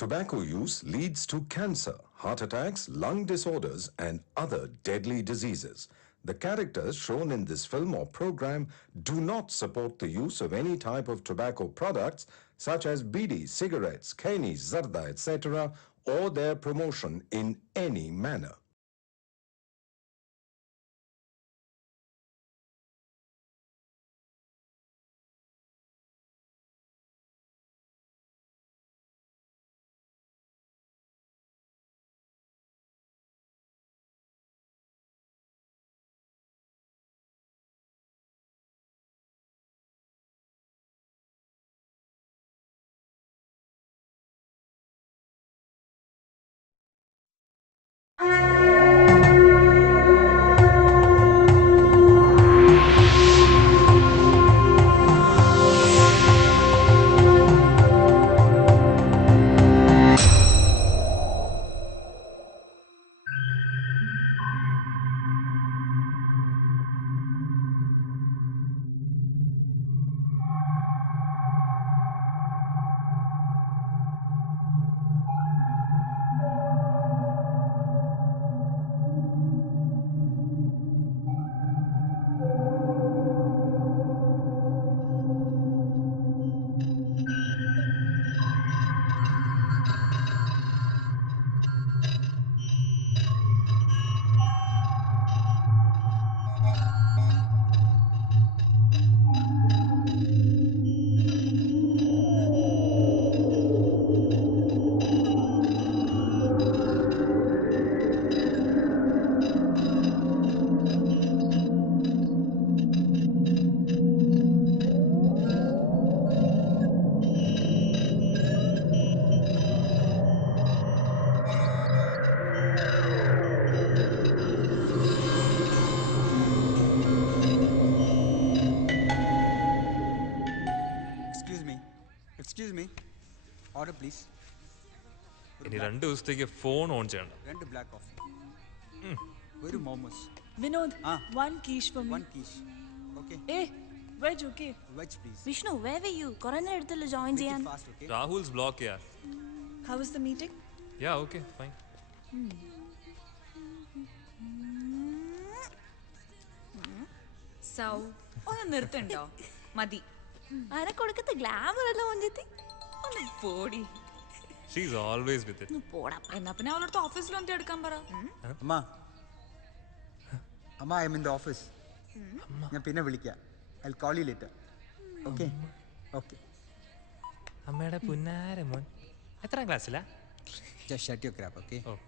Tobacco use leads to cancer, heart attacks, lung disorders, and other deadly diseases. The characters shown in this film or program do not support the use of any type of tobacco products such as bidi, cigarettes, keni, zarda, etc., or their promotion in any manner. Excuse me. Order please. ഇനി 2 ദിവസത്തേക്ക് phone on ചെയ്യണം. 2 black coffee. ഒരു momos. Vinod, one quiche for me. One quiche. Okay. Hey, veg okay? Veg please. Vishnu, where were you? കുറേ നേരത്തല്ലേ join Make ചെയ്യാൻ? it fast, okay? Rahul's block യാർ. How was the meeting? Yeah okay fine. So ഒന്ന് നിർത്തണ്ടോ? മതി. അനക്കൊടുക്കത്തെ glamour അല്ല മഞ്ജിത്തി. ഒന്ന് പോടി. She is always with it. പോടാ. എന്നാ പിന്നെ അവളടുത്ത് ഓഫീസിൽ വന്ന് എടുക്കാൻ പറ. അമ്മ I M in the office. ഞാൻ പിന്നെ വിളിക്കാം. I will call you later. Okay. Okay. അമ്മയുടെ പുന്നാര മോൻ എത്രാം ക്ലാസ്സിലാ? Just shut your crap, okay? Oh.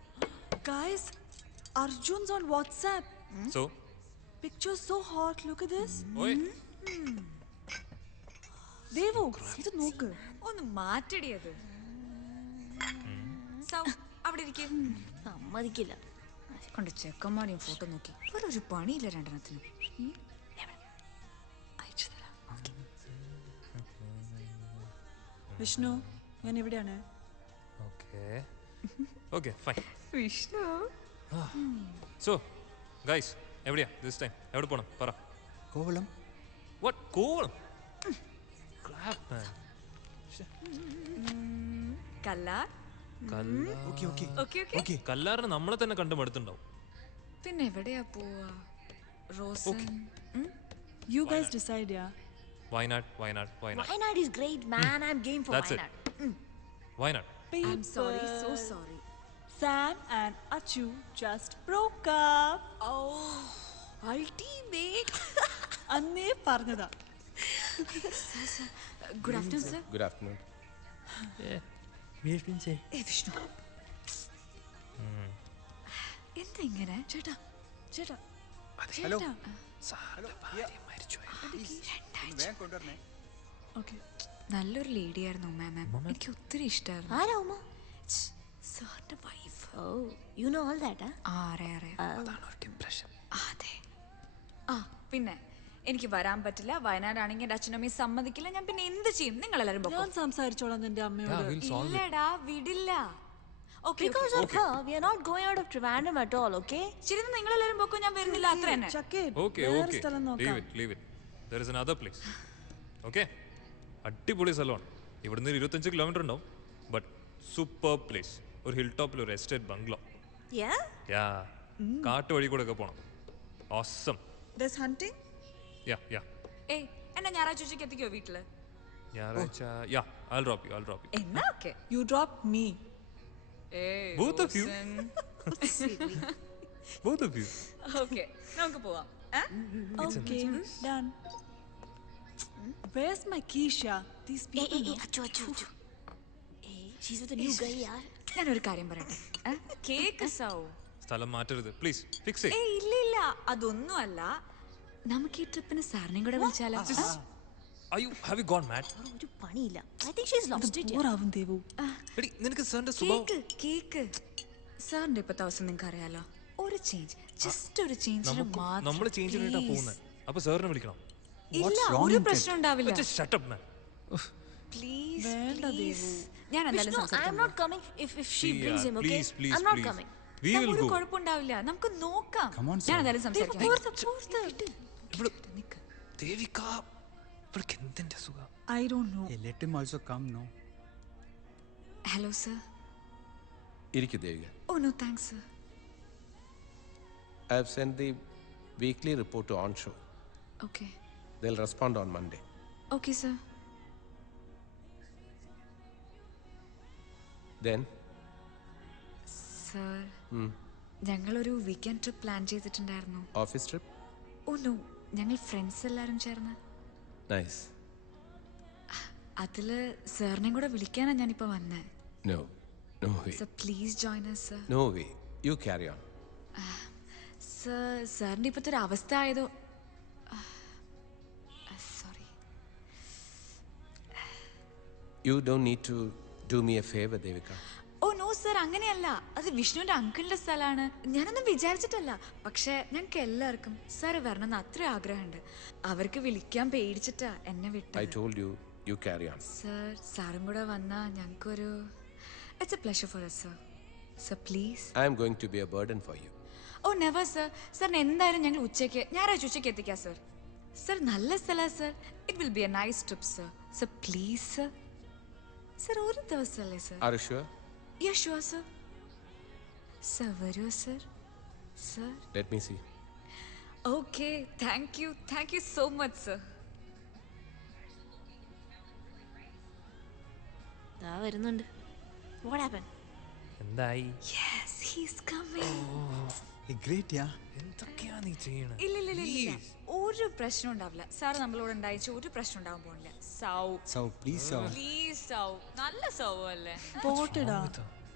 Guys, Arjun's on WhatsApp. So, Picture's so hot. Look at this. ഓയ് Devu, ഇത് നോക്ക്. ഒന്ന് മാറ്റടി അത്. സൗ അവിടെ ഇരിക്കേ. സമ്മതിക്കില്ല. കൊണ്ട് ചെക്കന്മാരെയും ഫോട്ടോ നോക്കി ഒരു പണിയില്ല രണ്ടെണ്ണത്തിന്. വിഷ്ണു, ഞാൻ എവിടെയാണ്? Okay fine. Vishnu so guys എവിടെയാ ദിസ് ടൈം? എവിടെ പോണം പറ. Kovalam. What Kovalam? Clap man. Kallar. Okay okay. Okay okay. Okay. കല്ലാറിന് നമ്മളെ തന്നെ കണ്ടു മടുത്തുണ്ടാവും. പിന്നെ എവിടെയാ പോവാ? Rosan. You guys decide, yeah. Wayanad Wayanad Wayanad. Wayanad is great, man. I'm game for That's it. Wayanad. Wayanad. I'm sorry, so sorry. Sam and Achu just broke up. Oh, ultimate. അന്നേ പറഞ്ഞതാ. Good afternoon, sir. Good afternoon. Hey, Vishnu. എന്താ ഇങ്ങനെ? ചേട്ടാ, ചേട്ടാ. Hello. രണ്ടാഴ്ച. കൊണ്ടുവരണേ. Okay. നല്ലൊരു lady ആയിരുന്നു മാം. എനിക്ക് ഒത്തിരി ഇഷ്ടമായിരുന്നു. ആരാ ഉമ്മ? സാറിന്റെ wife. Oh, you know all that, huh? അറിയാം. അതെ. പിന്നെ എനിക്ക് വരാൻ പറ്റില്ല. വയനാടാണെങ്കിൽ എൻ്റെ അച്ഛനമ്മയും സമ്മതിക്കില്ല. ഞാൻ പിന്നെ എന്ത് ചെയ്യും? നിങ്ങൾ എല്ലാവരും ഞാൻ സംസാരിച്ചോളാം നിന്റെ അമ്മയോട്. ഇല്ലടാ, വിടില്ല. Okay, Because of her, we are not going out of Trivandrum at all, okay? ശരി, നിങ്ങൾ എല്ലാവരും പൊക്കോ. ഞാൻ വരുന്നില്ല, അത്ര തന്നെ. ചക്കേ, ഓക്കേ വേറെ ഓക്കേ സ്ഥലം നോക്കാം. Leave it. there is another place. Okay, അടിപൊളി സ്ഥലമാണ്. ഇവിടുന്ന് 25 കിലോമീറ്റർ ഉണ്ടാവും. But super place. ഒരു ഹിൽ ടോപ്പിൽ ഒരു എസ്റ്റേറ്റ് ബംഗ്ലോ. Yeah? യാ കാട്ട് വഴി കൂടെ ഒക്കെ പോണം. ഓസം. There's hunting? യാ യാ ഏയ് എന്നെ ഞായറാഴ്ച ഉച്ചയ്ക്ക് എത്തിക്കോ വീട്ടില്? ഞായറാഴ്ച യാ I'll drop you. എന്നാ okay. You drop me. Both of you. Both of you. Okay നമുക്ക് പോവാം. Okay, done. Where's my Keisha? These Hey, people. hey, hey, achu. Hey, she's with a new guy, yaar. ഞാനൊരു കാര്യം പറയട്ടെ. Cake സൗ. സ്ഥലം മാറ്റരുത് please. Fix ചെയ്യ്. ഏയ് ഇല്ല അതൊന്നും അല്ല. നമുക്ക് ഈ ട്രിപ്പിന് സാറിനെയും കൂടെ വിളിച്ചാലോ? Have you gone mad? ഒരു പണിയില്ല. I think she's lost it. Bore ആവും ദേവു. എടി നിനക്ക് സാറിന്റെ സ്വഭാവം. കേക്ക് സാറിന്റെ ഇപ്പത്തെ അവസ്ഥ നിങ്ങൾക്ക് അറിയാലോ. ഒരു ചേഞ്ച്, ജസ്റ്റ് ഒരു ചേഞ്ചിന് മാത്രം. നമ്മൾ ചേഞ്ച് ചെയ്തിട്ടാ പോകുന്നത്. അപ്പൊ സാറിനെ വിളിക്കണം. ഇല്ല ഒരു പ്രശ്നം ഉണ്ടാവില്ല. Just shut up man. Please വേണ്ട ദേവു. ഞാൻ എന്തായാലും Vishnu, I'm സംസാരിക്കാം. not coming if she brings him, okay? Please, I'm not coming. We will ഒരു go. കുഴപ്പമുണ്ടാവില്ല, നമുക്ക് നോക്കാം. Come on, sir. ഞാൻ എന്തായാലും സംസാരിക്കാം. ദേവിക ഇവൾക്ക് എന്തിന്റെ സുഖം? I don't know. Hey, let him also come, no? Hello sir. ഇരിക്കു Devika. Oh no thanks sir. I have sent the weekly report to onshore. Okay They'll respond on Monday. Okay sir. Then, sir ഞങ്ങളൊരു weekend trip plan ചെയ്തിട്ടുണ്ടായിരുന്നു. office trip? Oh no ഞങ്ങൾ friends എല്ലാവരും ചേർന്ന്. Nice. അതില് സാറിനെയും കൂടെ വിളിക്കാനാണ് ഞാനിപ്പോൾ വന്നത്. No way. Sir please join us sir. No way. You carry on. സാറിൻ്റെ ഇപ്പോഴത്തെ ഒരു അവസ്ഥ ആയതോ. Sorry. You don't need to do me a favor, Devika. Oh no sir അങ്ങനെയല്ല, അത് വിഷ്ണുവിന്റെ അങ്കിളിന്റെ സ്ഥലമാണ്. ഞാനൊന്നും വിചാരിച്ചിട്ടല്ല, പക്ഷെ ഞങ്ങൾക്ക് എല്ലാവർക്കും സാർ വരണമെന്ന് അത്ര ആഗ്രഹമുണ്ട്. അവർക്ക് വിളിക്കാൻ പേടിച്ചിട്ടാ എന്നെ I വിട്ടത്. told you, you carry on. Sir സാറും കൂടെ വന്നാ ഞങ്ങൾക്കൊരു it's a pleasure for us sir. Sir please. I am going to be a burden for you. Oh never sir. സാറിന് എന്തായാലും ഞങ്ങൾ ഞായറാഴ്ച ഉച്ചയ്ക്ക് എത്തിക്കാം സർ. സർ നല്ല സ്ഥലമാണ് sir. It will be a nice trip sir. Sir please sir. Sir ഒരു ദിവസമല്ലേ sir? Are you sure? Yeah sure sir. Sir വരൂ sir. Sir Let me see. Okay thank you so much sir. ദാ വരുന്നുണ്ട്. What happened? എന്തായി? Yes he's coming. Hey, great, yeah. എന്തൊക്കെയാ നീ ചെയ്യണേ? ഇല്ല ഒരു പ്രശ്നം ഉണ്ടാവില്ല. സാർ നമ്മളോട് ഉണ്ടായിച്ച ഒരു പ്രശ്നം ഉണ്ടാവാൻ പോണില്ല. So, please, sir. പ്ലീസ് സൗ നല്ല സൗ അല്ലേ? പോട്ടെടാ.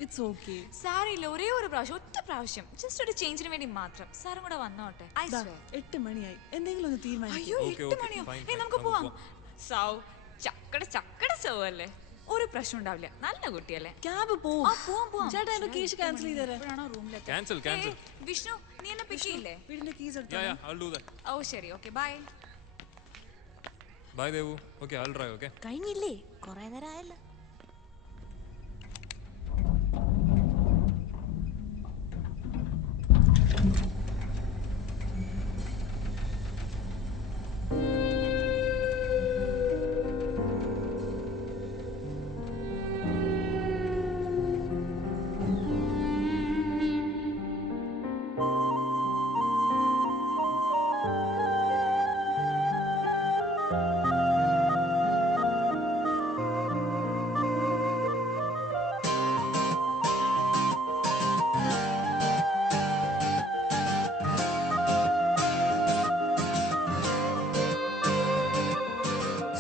It's okay. സാറില്ല ഒരേ ഒരു പ്രാവശ്യം, ഒറ്റ പ്രാവശ്യം, ജസ്റ്റ് ഒരു ചേഞ്ചിന് വേണ്ടി മാത്രം സാറും കൂടെ വന്നോട്ടെ. I ദാ, swear. 8 മണിയായി. എന്തെങ്കിലും ഒന്ന് തീരുമാനിക്കും. അയ്യോ Okay, 8 okay, മണിയോ? fine, നമുക്ക് നമുക്ക് പോവാം. പോവാം. സൗ ചക്കട സൗ അല്ലേ? ഒരു പ്രശ്നം ഉണ്ടാവില്ല. നല്ല കുട്ടിയല്ലേ? ക്യാബ് പോവും. പോവാം. ചേട്ടാ എന്റെ കീസ് ക്യാൻസൽ ചെയ്തേരെ. എപ്പോഴാണോ റൂമിലെത്തി? Cancel. വിഷ്ണു നീ എന്നെ പിക്ക് ചെയ്യില്ലേ? വീടിന്റെ കീസ് എടുത്തോ. Yeah, I'll do that. ഓ ശരി okay bye. Bye Devu. Okay, I'll drive, okay? കഴിഞ്ഞില്ലേ? കുറേ നേരം ആയല്ലോ.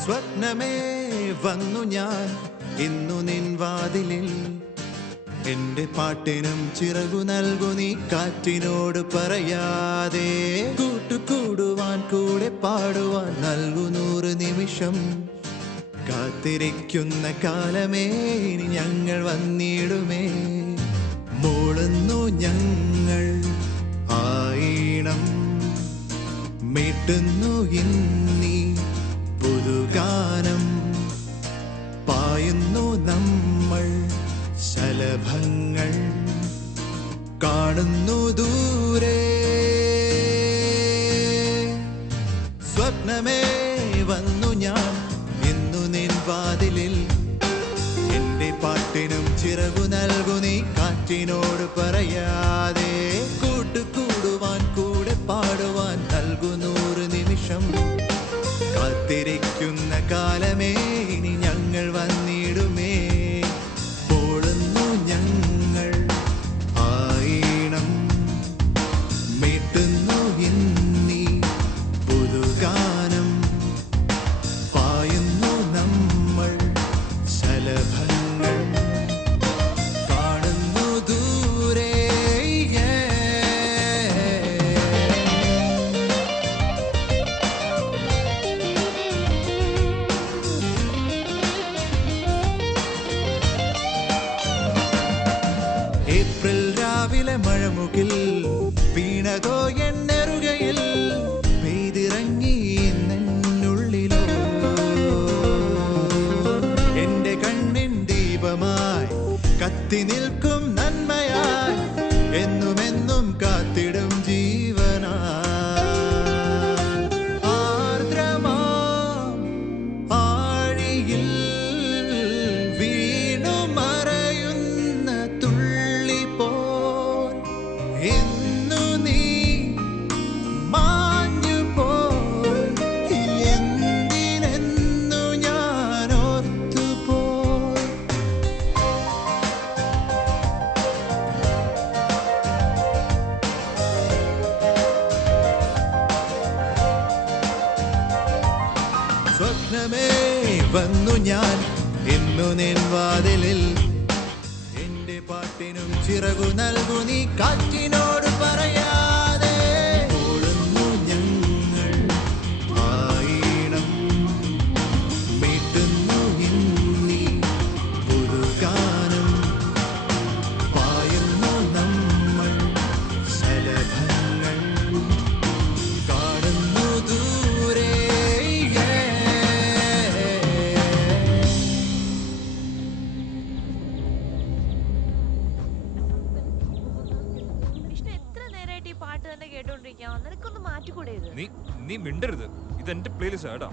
സ്വപ്നമേ വന്നു ഞാൻ ഇന്നു നിൻ വാതിലിൽ, എന്റെ പാട്ടിനും ചിറകു നൽകു നീ കാറ്റിനോട് പറയാതെ. കൂട്ടുകൂടുവാൻ കൂടെ പാടുവാൻ നൽകു 100 നിമിഷം. കാത്തിരിക്കുന്ന കാലമേ ഇനി ഞങ്ങൾ വന്നിടുമേ. മൂളുന്നു ഞങ്ങൾ ആയിണം, മീട്ടുന്നു ഇന്നീ പുതുഗാനം. പായുന്നു നമ്മൾ ശലഭങ്ങൾ, കാണുന്നു ദൂരെ. സ്വപ്നമേ വന്നു ഞാൻ ഇന്നു നിൻ വാതിലിൽ, എന്റെ പാട്ടിനും ചിറ കാറ്റിനോട് പറയാതെ കൂട്ടുകൂടുവാൻ കൂടെ പാടുവാൻ നൽകു 100 നിമിഷം. കാത്തിരിക്കുന്ന കാലമേ ഇനി ഞങ്ങൾ വന്നിടുമേ. പോളുന്നു ഞങ്ങൾ ആയിണം മീട്ടുന്നു ഇന്നീ പുതുഗാനം. പായുന്നു നമ്മൾ ശലഭങ്ങൾ കാണുന്നു ദൂരെ. ഏപ്രിൽ രാവിലെ മഴമുകിൽ വീണതോ എന്നെറുകയിൽ പെയ്തിറങ്ങി എന്നുള്ളിലോ. എന്റെ കണ്ണിൻ ദീപമായി കത്തി നിൽക്കും നന്മയായി എന്നുമെന്നും കാത്തിടും ജീവനായി. ആർദ്രമാം ആഴിയിൽ വീണു മറയുന്ന തുള്ളി പോൽ എന്നു നീ മാഞ്ഞു പോൽ. എന്തിനെന്നു ഞാൻ ഓർത്തുപോൽ. സ്വപ്നമേ വന്നു ഞാൻ ഇന്നു നിൻ വാതിലിൽ. എന്റെ പാട്ടിനും ചിറകു നൽകു നീ കാറ്റിനോട് പറയാതെ. പോളുന്നു ഞങ്ങൾ ആയിണം മീട്ടുന്നു ഇന്നീ പുതുഗാനം. പായുന്നു നമ്മൾ ശലഭങ്ങൾ കാണുന്നു ദൂരെ. വിഷ്ണു എത്ര നേരമായിട്ട് ഈ പാട്ട് തന്നെ കേട്ടോണ്ടിരിക്കാം. നിനക്കൊന്ന് മാറ്റിക്കൂടെ ഇത്? നീ മിണ്ടരുത്. ഇത് എന്റെ പ്ലേലിസ്റ്റ് കേട്ടോ.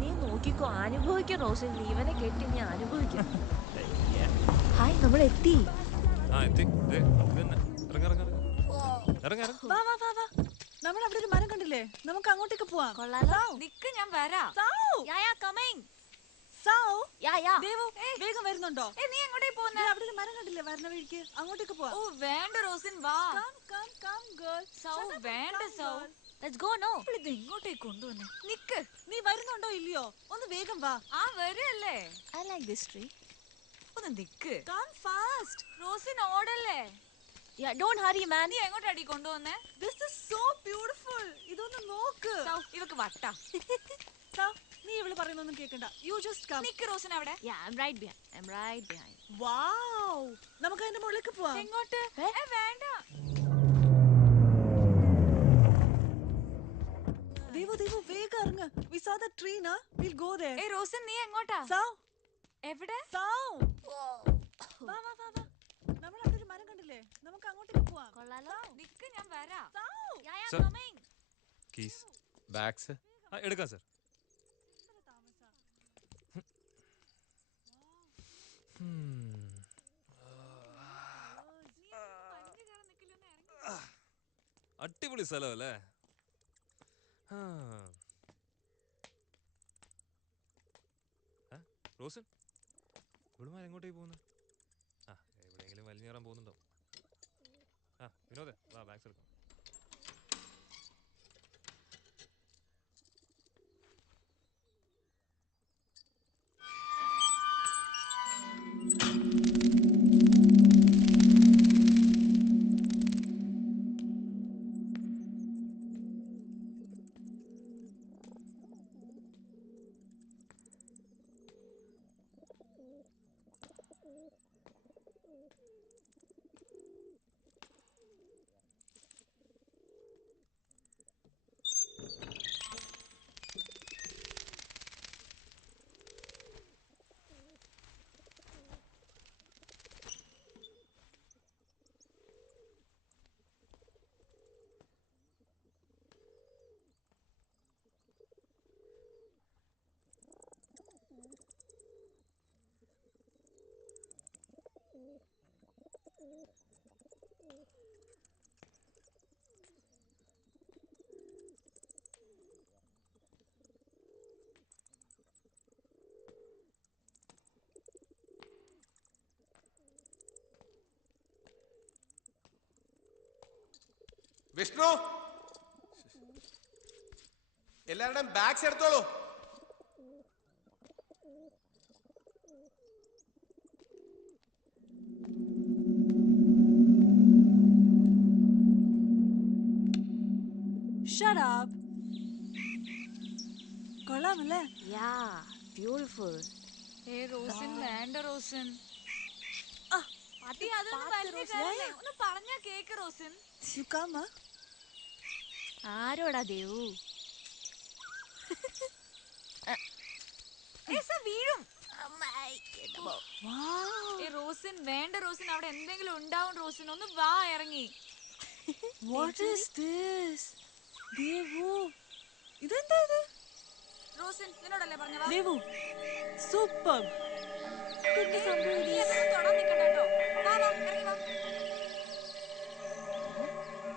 നീ നോക്കിക്കോ, അനുഭവിക്കോ റോസിൻ. ജീവനെ കേട്ടി നീ അനുഭവിക്കും. ഹായ്, നമ്മൾ എത്തി. എത്തി. ഇറങ്ങ വാ വാ വാ വാ. നമ്മൾ അവിടെ ഒരു മരം കണ്ടില്ലേ? നമുക്ക് അങ്ങോട്ടേക്ക് പോവാം. കൊള്ളാലോ. നിക്ക് ഞാൻ വരാം. കമിങ്. ദേവു വേഗം വരുന്നുണ്ടോ? നീ എങ്ങോട്ടേ പോകുന്നെ? അവിടെ ഒരു മരം കണ്ടില്ലേ വരുന്ന വഴിക്ക്? അങ്ങോട്ടേക്ക് പോവാം. ഓ വേണ്ട റോസിൻ, വാ. Come girl. സൗ വേണ്ട സൗ. Let's go now. ഇത് ഇങ്ങോട്ടേക്ക് കൊണ്ടുവന്നെ. നിക്ക്. നീ വരുന്നുണ്ടോ ഇല്ലയോ? ഒന്ന് വേഗം വാ. വരല്ലേ? I like this tree. ഒന്ന് നിക്ക്. Come fast. Rosin ഓടല്ലേ? Yeah, don't hurry man. നീ എങ്ങോട്ടടി കൊണ്ടുവന്നേ? This is so beautiful. ഇതൊന്ന് നോക്ക്. സൗ, ഇവക്ക് വട്ടാ. സൗ, നീ ഇവള് പറയുന്നൊന്നും കേക്കണ്ട. You just come. നിക്ക് റോസിൻ അവിടെ. Yeah, I'm right behind. Wow. നമുക്ക് അതിന്റെ മുകളിലേക്ക് പോവാം. എങ്ങോട്ട്? വേണ്ട. ദേവു വേഗം ഇറങ്ങ്. We saw the tree na. We'll go there. Rosin നീ എങ്ങോട്ടാ? സൗ, എവിടെ? സൗ. വാ വാ വാ വാ. നമ്മൾ അവിടെ ഒരു മരം കണ്ടില്ലേ? നമുക്ക് അങ്ങോട്ടേക്ക് പോവാം. കൊള്ളാലോ. നിക്ക് ഞാൻ വരാം. സൗ. Sir. Coming. Keys Bags. എടുക്കാം സർ. അടിപൊളി സ്ഥലം അല്ലേ? റോസൻ ഇവിടുമാർ എങ്ങോട്ടേക്ക് പോകുന്നു? എവിടെയെങ്കിലും വലിഞ്ഞേറാൻ പോകുന്നുണ്ടോ? വിനോദേ വാ, ബാഗ്സ് എടുക്കാം. വിഷ്ണു, എല്ലാവരുടെയും ബാഗ്സ് എടുത്തോളൂ. Shut up. കൊള്ളാമല്ലേ? Yeah, beautiful. Rosin വേണ്ട റോസിൻ. പാട്ട് ഒന്ന് പറഞ്ഞാ cake Rosin. You come, huh? ആരോടാ ദേവു? വീഴും. Wow. റോസിൻ വേണ്ട റോസിൻ, അവിടെ എന്തെങ്കിലും ഉണ്ടാവും റോസിൻ. ഒന്ന് വാ ഇറങ്ങി. What is this? ദേവു, ഇതെന്താ ഇത്? റോസിൻ നിന്നോടല്ലേ പറഞ്ഞ വാ. ദേവു, സൂപ്പർ. നീ അതൊന്നും തൊടാൻ നിൽക്കണ്ട കേട്ടോ. വാ വാ ഇറങ്ങി വാ.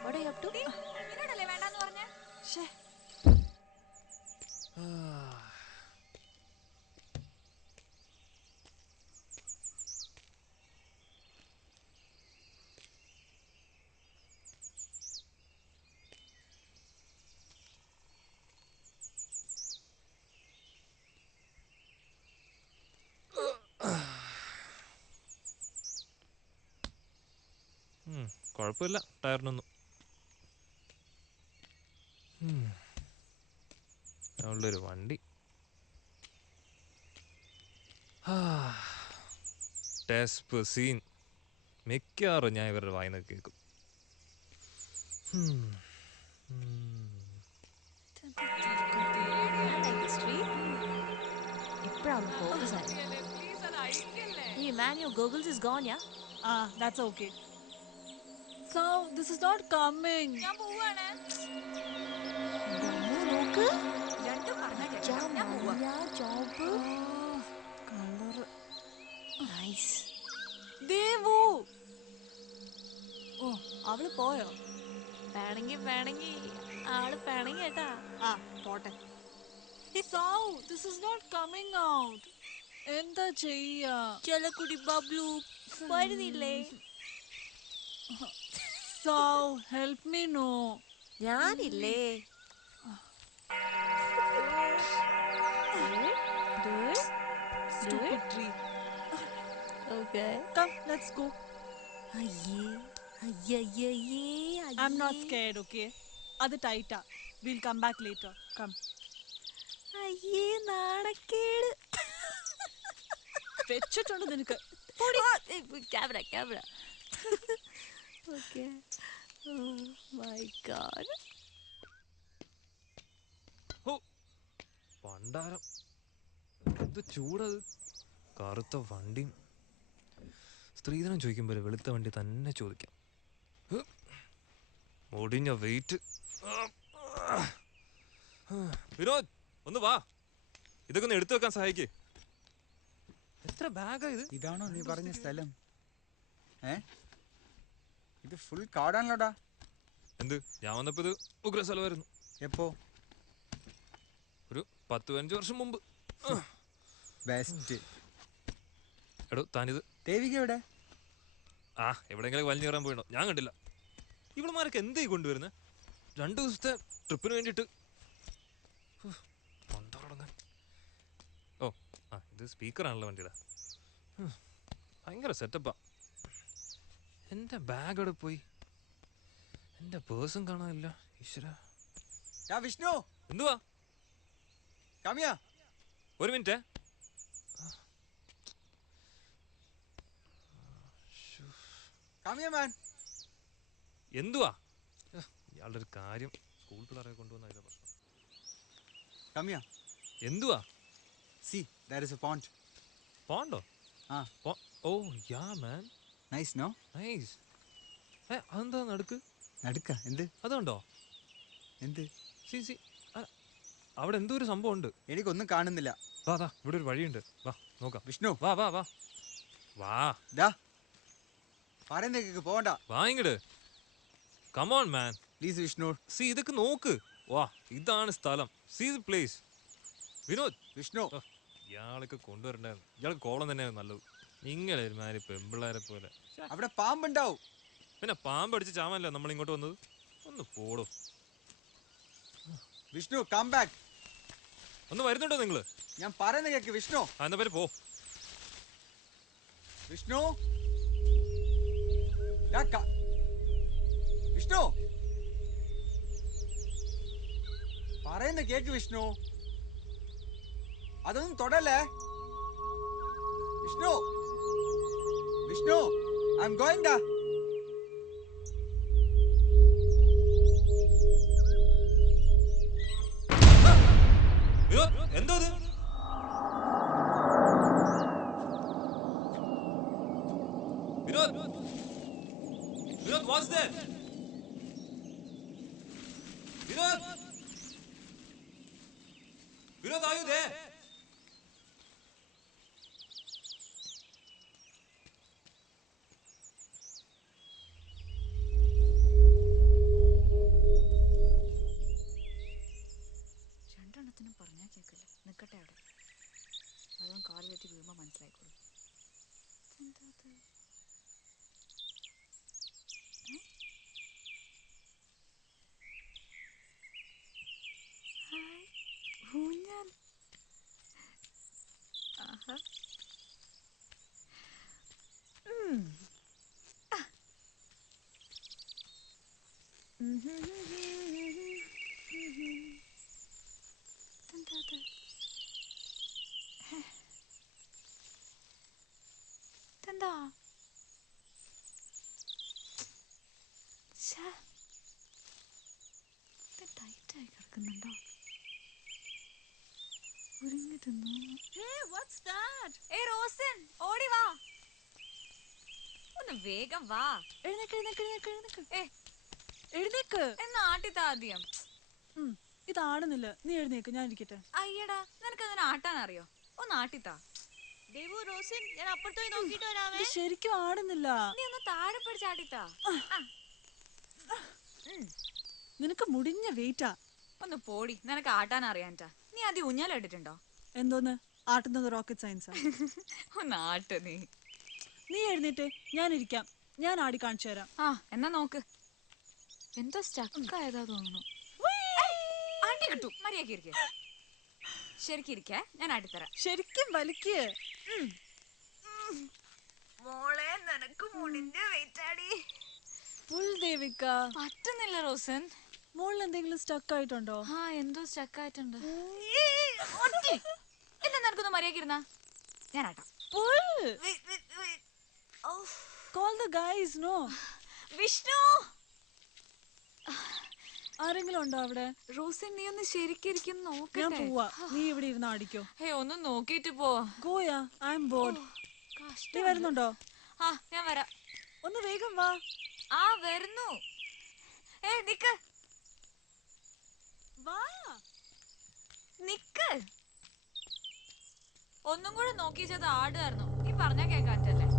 What are you up to? നിന്നോടല്ലേ വേണ്ടാന്ന് പറഞ്ഞേ. ശ്ശേ. കുഴപ്പമില്ല ടയറിനൊന്നും. ഉള്ളൊരു വണ്ടി. ടെസ്പസീൻ മിക്കവാറും ഞാൻ ഇവരുടെ വായിന്ന് കേൾക്കും. ഇപ്പഴാണ് ഫോക്കസ് ആയത്. Hey man, your goggles is gone, yeah? That's okay. So, this is not coming. ഞാൻ പോവാണ്. നോക്ക്. രണ്ടും പറഞ്ഞാ കേൾക്കാം. ഞാൻ പോവാ. ജോബ്. Color. Nice. ദേവു. ഓ, അവള് പോയോ? വേണമെങ്കി ആള് പിണങ്ങി കേട്ടാ. പോട്ടെ. So, this is not coming out. എന്താ ചെയ്യാ? ചെലക്കുടി ബബ്ലു വരുന്നില്ലേ? So, help me no. ഞാനില്ലേ? Stupid tree. Okay. Come, let's go. അയ്യേ. I'm not scared, okay? അത് ടൈറ്റാ. We'll come back later. Come. അയ്യേ നാണക്കേട്. വെച്ചിട്ടുണ്ട് നിനക്ക്. Camera. Okay. Oh my God. പണ്ടാരം എന്ത് ചൂടത്. കറുത്ത വണ്ടിയും സ്ത്രീധനം ചോദിക്കുമ്പോൾ വെളുത്ത വണ്ടി തന്നെ ചോദിക്കാം. ഒടിഞ്ഞ വെയിറ്റ്. വിനോദ് ഒന്ന് വാ, ഇതൊക്കെ ഒന്ന് എടുത്തു വെക്കാൻ സഹായിക്കേ. എത്ര ബാഗാ ഇത്? ഇതാണോ നീ പറഞ്ഞ സ്ഥലം? ഇത് ഫുൾ കാടാണല്ലോടാ. എന്ത്, ഞാൻ വന്നപ്പോ ഇത് ഉഗ്ര സ്ഥലമായിരുന്നു. എപ്പോ? ഒരു 10-15 വർഷം മുമ്പ്. ബെസ്റ്റ്. എടോ താനിത് ദേവിക എവിടെ? എവിടെയെങ്കിലും വലിഞ്ഞു കയറാൻ പോയിട്ടോ? ഞാൻ കണ്ടില്ല. ഇവിടെമാരൊക്കെ എന്തേ കൊണ്ടുവരുന്നത്? 2 ദിവസത്തെ ട്രിപ്പിന് വേണ്ടിയിട്ട്. ഇത് സ്പീക്കറാണല്ലോ വണ്ടിയുടെ. ഭയങ്കര സെറ്റപ്പാ. എൻ്റെ ബാഗ് അവിടെ പോയി? എൻ്റെ പേഴ്സും കാണാനില്ല. ഈശ്വര. വിഷ്ണു, എന്തുവാ? കാമിയ, ഒരു മിനിറ്റ്. കാമിയ മാൻ. എന്തുവാ ഇയാളുടെ ഒരു കാര്യം? സ്കൂൾ പിള്ളേരെ കൊണ്ടുവന്ന ഇതാ പ്രശ്നം. കാമിയ, എന്തുവാ? See, there is a pond. പോണ്ടോ? Oh yeah man, nice no? Nice. അതെന്താ നടുക്ക്? നടുക്ക എന്ത്? അതുണ്ടോ? എന്ത്? സി അവിടെ എന്തോ ഒരു സംഭവം ഉണ്ട്. എനിക്കൊന്നും കാണുന്നില്ല. വാ ഇവിടെ ഒരു വഴിയുണ്ട്, വാ നോക്കാം. വിഷ്ണു, വാ ദാ പറയുന്നേക്ക് പോകണ്ട. വാ ഇങ്ങട്. Come on man, please Vishnu. See ഇതൊക്കെ നോക്ക്. വാ, ഇതാണ് സ്ഥലം. See the place. Vinod, Vishnu, ഇയാളൊക്കെ കൊണ്ടുവരണ്ടായിരുന്നു. ഇയാൾക്ക് കോളം തന്നെയാണ് നല്ലത്. ഇങ്ങനെ ഒരുമാതിരി പെമ്പിള്ളേരെ പോലെ. അവിടെ പാമ്പുണ്ടാവും. പിന്നെ പാമ്പ് അടിച്ച് ചാമല്ലോ നമ്മൾ ഇങ്ങോട്ട് വന്നത്. ഒന്ന് പോടോ. Vishnu come back. ഒന്ന് വരുന്നുണ്ടോ നിങ്ങള്? ഞാൻ പറയുന്ന കേക്ക് വിഷ്ണു. എന്നാ പേര് പോ. വിഷ്ണു വിഷ്ണു പറയുന്ന കേക്ക് വിഷ്ണു. അതൊന്നും തൊടല്ലേ Vishnu. Vishnu I am going ഡാ. എന്തോ Vinod, Vinod what's that? Vinod, Vinod are you there? രണ്ടെണ്ണത്തിനും പറഞ്ഞാൽ കേൾക്കില്ല. നിൽക്കട്ടെ അവിടെ. അതും കാല് തെറ്റി വീഴുമ്പോൾ മനസ്സിലായിക്കോളും. ഊഞ്ഞാൽ. ആഹാ. എന്താ ടൈറ്റായി കിടക്കുന്നുണ്ടോ? ഓടി വാ, ഒന്ന് വേഗം വാ. എഴുന്നേക്ക്. എന്നാ ആട്ടിത്താ ആദ്യം. ഇതാടുന്നില്ല, നീ എഴുന്നേക്ക്, ഞാൻ ഇരിക്കട്ടെ. അയ്യടാ, നിനക്ക് അതിനെ ആട്ടാൻ അറിയോ? ഒന്ന് ആട്ടിത്താ. ദേവു, റോസിൻ, ഞാൻ അപ്പുറത്ത് പോയി നോക്കിട്ട് വരാമേ. ഇത് ശരിക്കും ആടുന്നില്ല. നീ ഒന്ന് താഴെ പിടിച്ചാട്ടിത്താ. നിനക്ക് മുടിഞ്ഞ വെയിറ്റാ. ഒന്ന് പോടി, നിനക്ക് ആട്ടാൻ അറിയാൻറ്റാ. നീ ആദ്യം ഊഞ്ഞാലിട്ടിട്ടുണ്ടോ? എന്തോന്ന് ആട്ടുന്നത്? റോക്കറ്റ് സയൻസാ. ഒന്ന് ആട്ട് നീ. നീ എഴുന്നേറ്റ്, ഞാൻ ഇരിക്കാം. ഞാൻ ആടി കാണിച്ചു തരാം. ആ എന്നാ നോക്ക്. എന്തോ സ്റ്റക്കായതാ തോന്നുന്നു. ആട്ടി കിട്ടു. മര്യാദക്ക് ശരിക്കും ഇരിക്കേ, ഞാൻ ആട്ടിത്തരാം. ശരിക്കും വലിക്ക്. മോളെ, നിനക്ക് മുടിഞ്ഞ വെയിറ്റാടി. ദേവിക പറ്റുന്നില്ല റോസൻ. മോളിൽ എന്തെങ്കിലും സ്റ്റക്ക് ആയിട്ടുണ്ടോ? ആ എന്തോ സ്റ്റക്ക് ആയിട്ടുണ്ട്. എന്താ നിനക്കൊന്ന് മര്യാദക്ക് ഇരുന്നാ? ഞാൻ ആട്ടാം. Call the guys, no. Vishnu, ആരെങ്കിലും ഉണ്ടോ അവിടെ? റോസൻ, നീ ഒന്ന് ശരിക്കും ഞാൻ നോക്കട്ടെ. പോവാ. നീ ഇവിടെ ഇരുന്ന് ആടിക്കോ. ഒന്ന് നോക്കിട്ട് പോ. ഗോയാ, ഐ എം ബോർഡ്. നീ വരുന്നുണ്ടോ? ആ ഞാൻ വരാം. ഒന്ന് വേഗം വാ. ആ വരുന്നു. നിക്ക് വാ. നിക്ക്. ഒന്നും കൂടെ നോക്കിച്ചത് ആടുകായിരുന്നു. നീ പറഞ്ഞാ കേൾക്കാറ്റല്ലേ?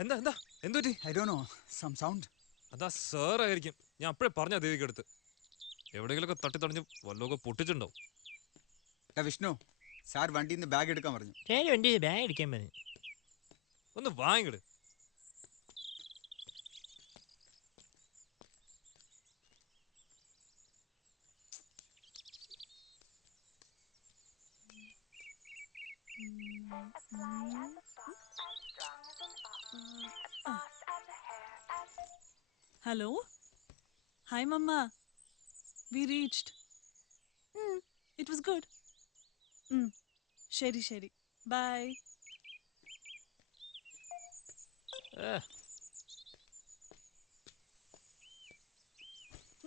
എന്താ എന്താ എന്തുപറ്റി? I don't know. Some sound. അതാ സാർ ആയിരിക്കും. ഞാൻ അപ്പഴേ പറഞ്ഞ ദേവിക്ക് അടുത്ത് എവിടെയെങ്കിലൊക്കെ തട്ടിത്തടഞ്ഞ് വല്ലതൊക്കെ പൊട്ടിച്ചിട്ടുണ്ടാവും. വിഷ്ണു സാർ വണ്ടിയിൽ നിന്ന് ബാഗ് എടുക്കാൻ പറഞ്ഞു. വണ്ടി ബാഗ് അടിക്കാൻ പറഞ്ഞു. ഒന്ന് വാങ്ങിട്. Hello? Hi, Mama. We reached. It was good. Sheri. Bye.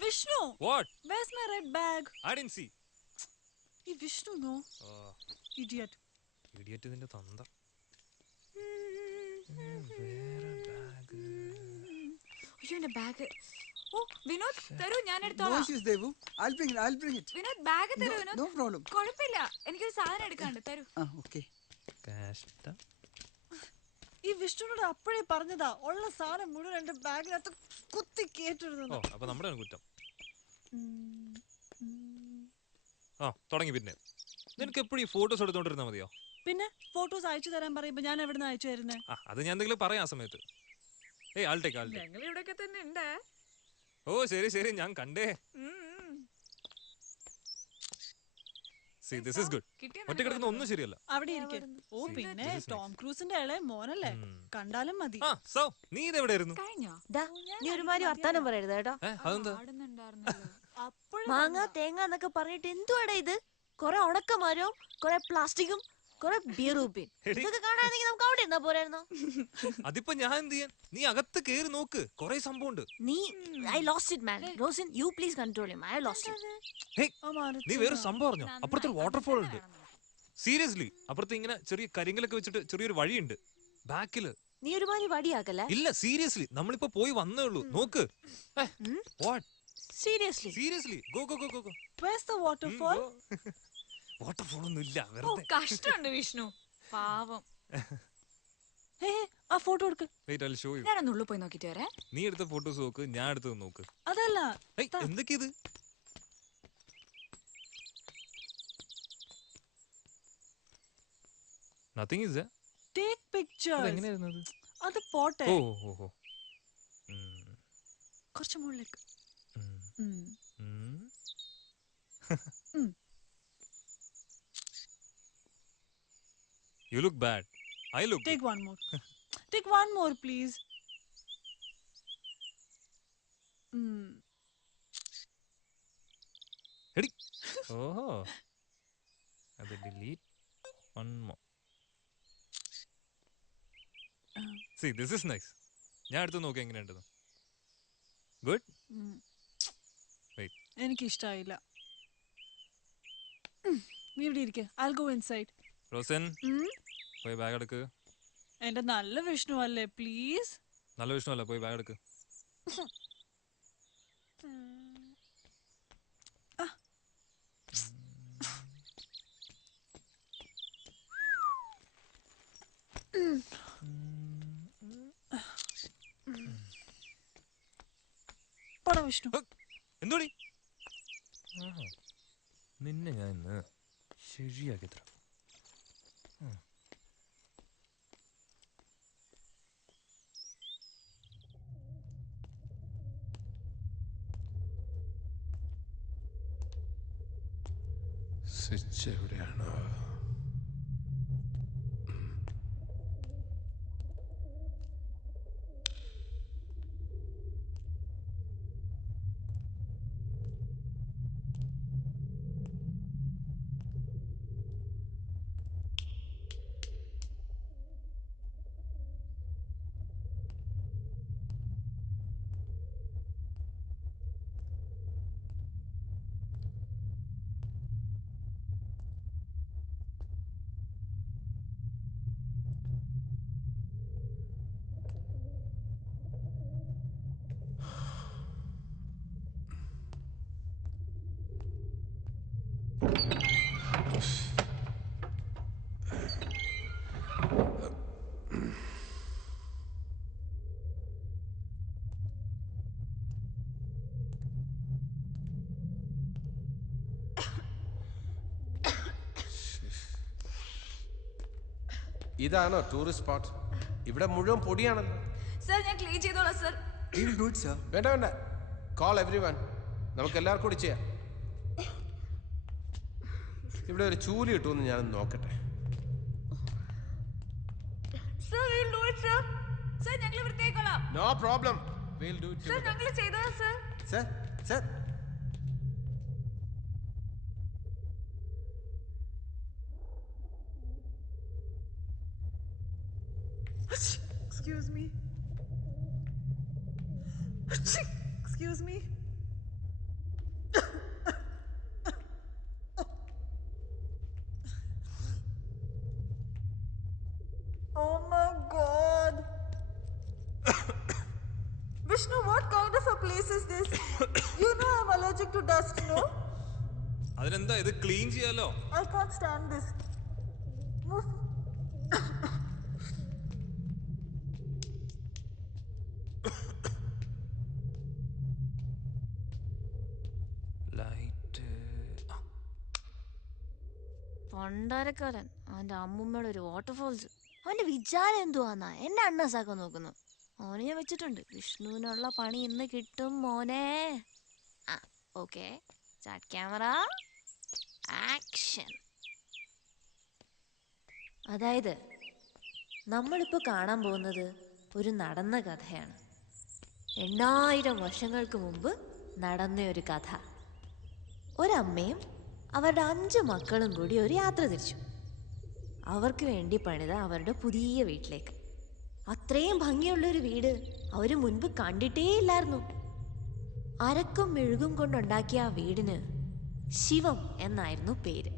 Vishnu! What? Where's my red bag? I didn't see. Hey, Vishnu, no. Idiot. Idiot ഇതിന്റെ തന്ത. അയ്യോ എന്റെ ബാഗ്. ഓ വിനോദ് തരൂ, ഞാൻ No എടുത്തോളാം. issues, Devu. I'll bring it. Vinod bag തരൂ Vinod. No problem. കുഴപ്പമില്ല, എനിക്കൊരു സാധനം എടുക്കാണ്ട് തരൂ. Okay. കഷ്ടം. ഈ വിഷ്ണുനോട് അപ്പോഴേ പറഞ്ഞതാ ഉള്ള സാധനം മുഴുവൻ എന്റെ ബാഗിനകത്ത് കുത്തി കേട്ടിരുന്നു. അപ്പൊ നമ്മുടെ കുറ്റം. തുടങ്ങി. പിന്നെ നിനക്ക് എപ്പോഴും ഈ ഫോട്ടോസ് എടുത്തോണ്ടിരുന്നാ മതിയോ? പിന്നെ ഫോട്ടോസ് അയച്ചു തരാൻ പറയുമ്പോ ഞാൻ എവിടുന്ന് അയച്ചു തരുന്നേ? അത് ഞാൻ എന്തെങ്കിലും പറയാം ആ സമയത്ത്. ഞങ്ങൾ ഇവിടെയൊക്കെ തന്നെ ഉണ്ട്. ഓ ശരി ഞാൻ കണ്ടേ. This is good. ഒറ്റ കിടക്കുന്ന ഒന്നും ശരിയല്ല. അവിടെ ഇരിക്കും. ഓ പിന്നെ ടോം ക്രൂസിന്റെ ഇളയ മോനല്ലേ, കണ്ടാലും മതി. നീ ഇതെവിടെയായിരുന്നു? കഴിഞ്ഞോ? നീ ഒരുമാതിരി വർത്താനം പറയരുത് കേട്ടോ. അതെന്താ? മാങ്ങ തേങ്ങ എന്നൊക്കെ പറഞ്ഞിട്ട് എന്തുവാടാ ഇത്? കൊറേ ഉണക്കമരവും കൊറേ പ്ലാസ്റ്റിക്കും കൊറേ ബിയർ ഉപ്പിൻ ഇതൊക്കെ കാണാനെങ്കിൽ നമുക്ക് അവിടെ ഇരുന്നാ പോരായിരുന്നോ? അതിപ്പോ ഞാൻ എന്ത് ചെയ്യാൻ? നീ അകത്ത് കേറി നോക്ക്, കൊറേ സംഭവം ഉണ്ട്. I lost it, man. Rosin, you please control him. I lost it. നീ വേറെ സംഭവം അറിഞ്ഞോ? അപ്പുറത്തൊരു വാട്ടർഫോൾ ഉണ്ട്. സീരിയസ്ലി, അപ്പുറത്ത് ഇങ്ങനെ ചെറിയ കരിങ്കലൊക്കെ വെച്ചിട്ട് ചെറിയൊരു വഴിയുണ്ട് ബാക്കില്. നീ ഒരുമാതിരി വടിയാക്കല്ലേ? ഇല്ല സീരിയസ്ലി, നമ്മളിപ്പോ പോയി വന്നേ ഉള്ളൂ. നോക്ക്. What? Seriously. Go. Where's the waterfall? Waterfall ഒന്നും ഇല്ല, ഓ വെറുതെ. കഷ്ടമുണ്ട് വിഷ്ണു, പാവം. ആ ഫോട്ടോ എടുക്ക്. Wait, I'll show you. ഞാനൊന്ന് ഉള്ളിൽ പോയി നോക്കിട്ട് വരാം. നീ എടുത്ത ഫോട്ടോസ് നോക്ക്, ഞാൻ എടുത്തത് നോക്ക്. അതല്ല. എന്തൊക്കെയത്? Nothing is there. Take pictures. എങ്ങനെയായിരുന്നു അത്? അത് പോട്ടെ. ഓ. കുറച്ച് മുകളിലേക്ക്. You look bad. I look Take good. one more. Take one more, please. Ready? ഓഹോ. അത് delete. One more. See, this is nice. ഞാൻ എടുത്ത് നോക്കി എങ്ങനെയുണ്ടെന്ന്. Good? Wait. എനിക്ക് ഇഷ്ടായില്ല. നീ ഇവിടെ ഇരിക്ക്. I'll go inside. റോസൻ, പോയി ബാഗ് എടുക്ക്. എന്റെ നല്ല വിഷ്ണു അല്ലേ, പ്ലീസ്. നല്ല വിഷ്ണു പോയി ബാഗ് എടുക്ക്. പോടാ വിഷ്ണു. എന്തോടി? നിന്നെ ഞാൻ ഇന്ന് ശരിയാക്കി തരാം. സ്വിച്ച് എവിടെയാണോ? ഇതാണോ ടൂറിസ്റ്റ് സ്പോട്ട്? ഇവിടെ മുഴുവൻ പൊടിയാണല്ലോ. സർ ഞാൻ ക്ലീൻ ചെയ്തോളാം sir. He'll do it, sir. വേണ്ട വേണ്ട, കോൾ എവ്രിവൺ. നമുക്ക് എല്ലാവർക്കും കൂടി ചെയ്യാം. ഇവിടെ ഒരു ചൂല് കിട്ടുമെന്ന് ഞാനൊന്ന് നോക്കട്ടെ. Sir we'll do it sir. Sir ഞങ്ങൾ വൃത്തിയാക്കോളാം. No problem, we'll do it sir together. ഞങ്ങൾ ചെയ്തോളാം sir. Sir, sir. Excuse me. Excuse me. Oh my God. Vishnu, what kind of a place is this? You know I'm allergic to dust, no? അതിനെന്താ, ഇത് clean ചെയ്യാലോ. I can't stand this. Move. Light. പണ്ടാരക്കാരൻ അവന്റെ അമ്മൂമ്മയുടെ ഒരു waterfalls. അവന്റെ വിചാരം എന്തുവാന്നാ എന്നെ അണ്ണസാക്കാൻ നോക്കുന്നു. ഓന് ഞാൻ വെച്ചിട്ടുണ്ട്. വിഷ്ണുവിനുള്ള പണി ഇന്ന് കിട്ടും മോനെ. ആ ഓക്കെ, സ്റ്റാർട്ട് ക്യാമറ ആക്ഷൻ. അതായത് നമ്മളിപ്പോൾ കാണാൻ പോകുന്നത് ഒരു നടന്ന കഥയാണ്. 8000 വർഷങ്ങൾക്ക് മുമ്പ് നടന്ന ഒരു കഥ. ഒരമ്മയും അവരുടെ 5 മക്കളും കൂടി ഒരു യാത്ര തിരിച്ചു. അവർക്ക് വേണ്ടി പണിത അവരുടെ പുതിയ വീട്ടിലേക്ക്. അത്രയും ഭംഗിയുള്ളൊരു വീട് അവർ മുൻപ് കണ്ടിട്ടേ ഇല്ലായിരുന്നു. അരക്കും മെഴുകും കൊണ്ടുണ്ടാക്കിയ ആ വീടിന് ശിവം എന്നായിരുന്നു പേര്.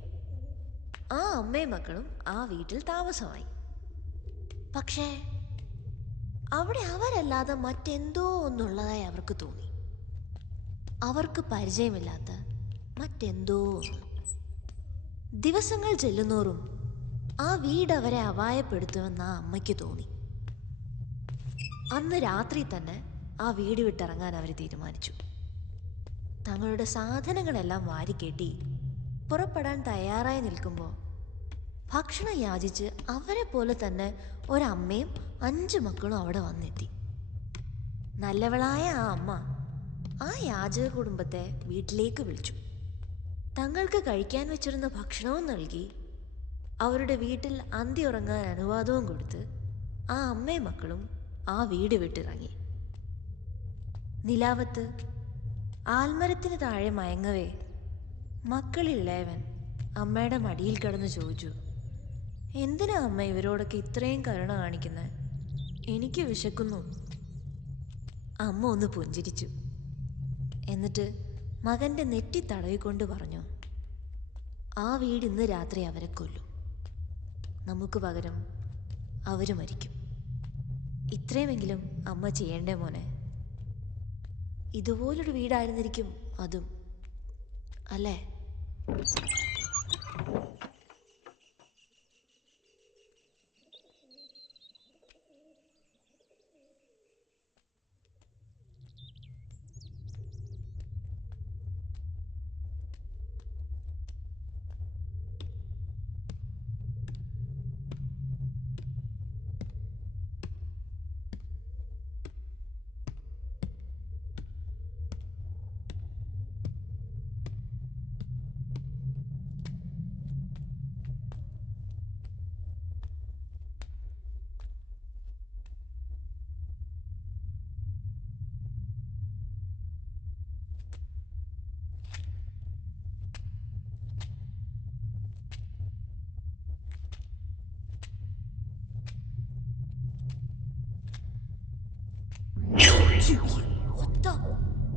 ആ അമ്മയും മക്കളും ആ വീട്ടിൽ താമസമായി. പക്ഷേ അവിടെ അവരല്ലാതെ മറ്റെന്തോ ഒന്നുള്ളതായി അവർക്ക് തോന്നി. അവർക്ക് പരിചയമില്ലാത്ത മറ്റെന്തോ ഒന്ന്. ദിവസങ്ങൾ ചെല്ലുന്നോറും ആ വീട് അവരെ അപായപ്പെടുത്തുമെന്ന് ആ അമ്മയ്ക്ക് തോന്നി. അന്ന് രാത്രി തന്നെ ആ വീട് വിട്ടിറങ്ങാൻ അവർ തീരുമാനിച്ചു. തങ്ങളുടെ സാധനങ്ങളെല്ലാം വാരിക്കെട്ടി പുറപ്പെടാൻ തയ്യാറായി നിൽക്കുമ്പോൾ ഭക്ഷണം യാചിച്ച് അവരെ പോലെ തന്നെ ഒരമ്മയും 5 മക്കളും അവിടെ വന്നെത്തി. നല്ലവളായ ആ അമ്മ ആ യാചക കുടുംബത്തെ വീട്ടിലേക്ക് വിളിച്ചു. തങ്ങൾക്ക് കഴിക്കാൻ വെച്ചിരുന്ന ഭക്ഷണവും നൽകി അവരുടെ വീട്ടിൽ അന്തി ഉറങ്ങാൻ അനുവാദവും കൊടുത്ത് ആ അമ്മയും മക്കളും ആ വീട് വിട്ടിറങ്ങി. നിലാവത്ത് ആൽമരത്തിന് താഴെ മയങ്ങവേ മക്കളിളയവൻ അമ്മയുടെ മടിയിൽ കിടന്ന് ചോദിച്ചു, എന്തിനാ അമ്മ ഇവരോടൊക്കെ ഇത്രയും കരുണ കാണിക്കുന്നത്? എനിക്ക് വിശക്കുന്നു. അമ്മ ഒന്ന് പുഞ്ചിരിച്ചു. എന്നിട്ട് മകൻ്റെ നെറ്റി തടവിക്കൊണ്ട് പറഞ്ഞു, ആ വീട് ഇന്ന് രാത്രി അവരെ കൊല്ലും. നമുക്ക് പകരം അവർ മരിക്കും. ഇത്രയുമെങ്കിലും അമ്മ ചെയ്യേണ്ടേ മോനെ. ഇതുപോലൊരു വീടായിരുന്നിരിക്കും അതും, അല്ലേ?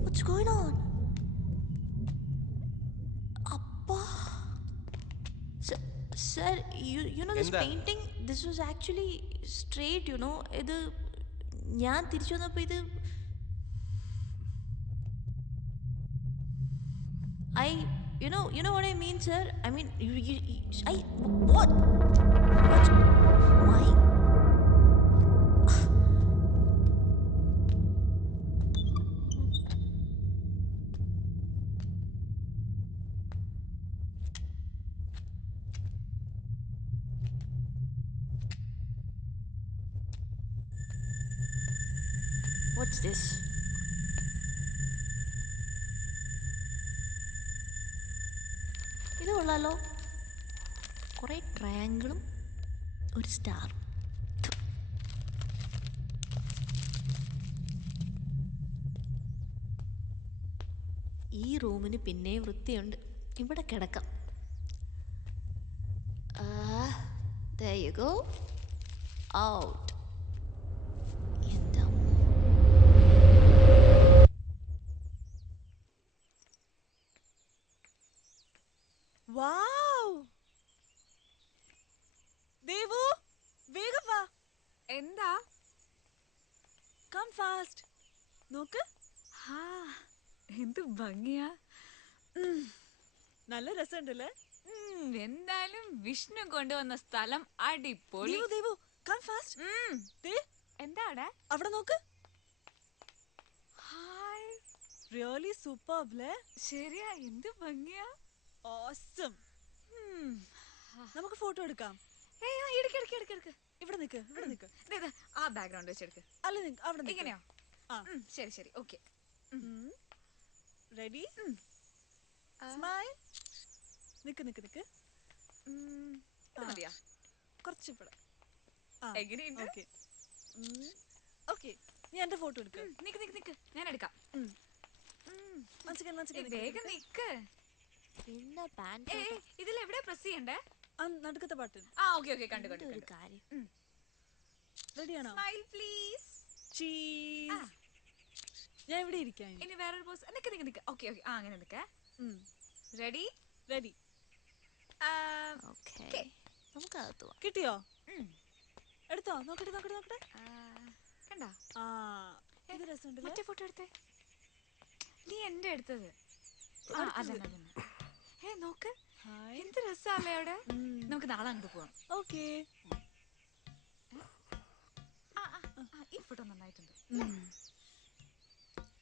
What's going on? Appa. Sir, you know this painting, this was actually straight, you know. ഇത് ഞാൻ തിരിച്ചു വന്നപ്പോൾ ഇത് you know what I mean, sir? I mean, what? Why? What's this? ഇത് കൊള്ളാലോ, കുറേ ട്രയാങ്കിളും ഒരു സ്റ്റാർ. ഈ റൂമിന് പിന്നെയും വൃത്തിയുണ്ട്, ഇവിടെ കിടക്കാം. There you go. Out. എന്താ വാവ്! ദേവു, വേഗം വാ. എന്താ? Come fast. നോക്ക്, എന്ത് ഭംഗിയാ. നല്ല രസമുണ്ടല്ലേ? എന്തായാലും വിഷ്ണു കൊണ്ടുവന്ന സ്ഥലം അടിപൊളി. Devu, come fast. എന്താടാ അവിടെ നോക്ക്. ഹായ്. റിയലി സൂപ്പർബ് അല്ലേ? ശരിയാ, എന്ത് ഭംഗിയാ. ഓസം. നമുക്ക് ഫോട്ടോ എടുക്കാം. ഇവിടെ നിക്ക്, ഇവിടെ നിക്ക്. ആ ബാക്ക്ഗ്രൗണ്ട് വെച്ചെടുക്ക്. അല്ല, അവിടെ ഇങ്ങനെയോ? ശരി ശരി, ഓക്കെ. റെഡി? സ്മൈൽ. നിക്ക് നിക്ക് നിക്ക്. മതിയാ? കുറച്ച് ഇവിടെ. എങ്ങനെയുണ്ട്? ഓക്കെ ഓക്കെ, നീ എന്റെ ഫോട്ടോ എടുക്ക. നിക്ക് നിക്ക് നിക്ക്, ഞാൻ എടുക്കാം. വേഗം നിക്ക്. പിന്നെ പാന്റ് ഇതിൽ എവിടെ പ്രസ് ചെയ്യണ്ടേ? നടുക്കത്തെ പാട്ട്. ഓക്കെ ഓക്കെ, കണ്ടു കണ്ടു. ഒരു കാര്യം. റെഡിയാണോ? Smile please. ചീസ്. ഞാൻ ഇവിടെ ഇരിക്കാം. ഇനി വേറൊരു പോസ്. നിക്ക് നിക്ക് നിക്ക്. ഓക്കെ ഓക്കെ, അങ്ങനെ നിക്ക്. റെഡി? റെഡി. ഓക്കേ, നമുക്ക് അകത്ത് പോവാം. കിട്ടിയോ? എടുത്തോ? നോക്കട്ടെ നോക്കട്ടെ നോക്കട്ടെ. കണ്ടോ? ഇത് രസമുണ്ടല്ലേ? മറ്റേ ഫോട്ടോ എടുത്തേ. നീ എന്റെ എടുത്തത്. അതന്നെ. നോക്ക്, എന്ത് രസമല്ലേ അവിടെ. നമുക്ക് നാളെ അങ്ങോട്ട് പോവാം. ഓക്കേ. ഈ ഫോട്ടോ നന്നായിട്ടുണ്ട്.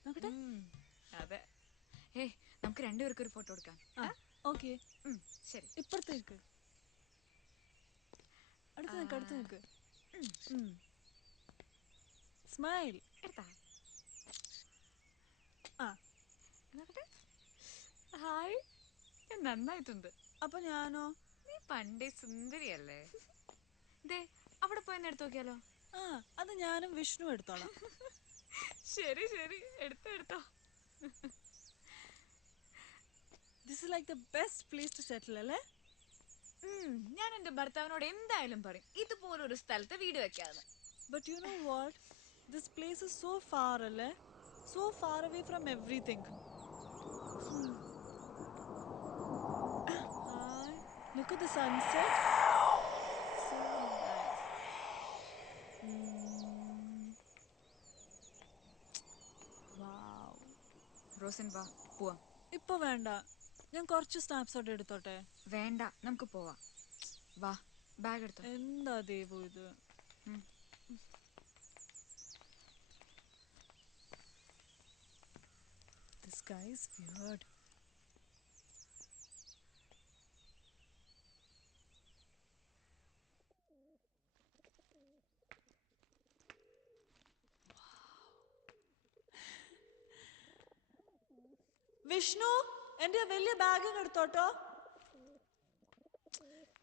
നോക്കട്ടെ. അതെ. നമുക്ക് രണ്ടുപേർക്കും ഒരു ഫോട്ടോ എടുക്കാം. ഓക്കേ, ശരി. ഇപ്പുറത്തേക്ക്. അടുത്ത് നിൽക്ക്, അടുത്ത് നിൽക്ക്. സ്മൈൽ. എടുത്താ? നോക്കട്ടെ. ഹായ്, നന്നായിട്ടുണ്ട്. അപ്പൊ ഞാനോ? നീ പണ്ടേ സുന്ദരിയല്ലേ. അവിടെ പോയി എടുത്തു നോക്കിയാലോ? അത് ഞാനും വിഷ്ണു എടുത്തോളാം. ശരി ശരി, എടുത്തോ. This is like the best place to settle, അല്ലേ? ഞാൻ എന്റെ ഭർത്താവിനോട് എന്തായാലും പറയും ഇതുപോലൊരു സ്ഥലത്ത് വീട് വെക്കാന്ന്. But you know what? This place is so far, അല്ലേ? So far away from everything. Look at the sunset. So nice. Wow. Rosan വാ, പോവാം. ഇപ്പൊ വേണ്ട, ഞാൻ കുറച്ച് സ്നാപ്ഷോട്ട് എടുത്തോട്ടെ. വേണ്ട, നമുക്ക് പോവാം. വാ, ബാഗ് എടുത്തോ. എന്താ ദേവു ഇത്? This guy is weird. Vishnu, എന്റെ വലിയ bag എടുത്തോട്ടോ.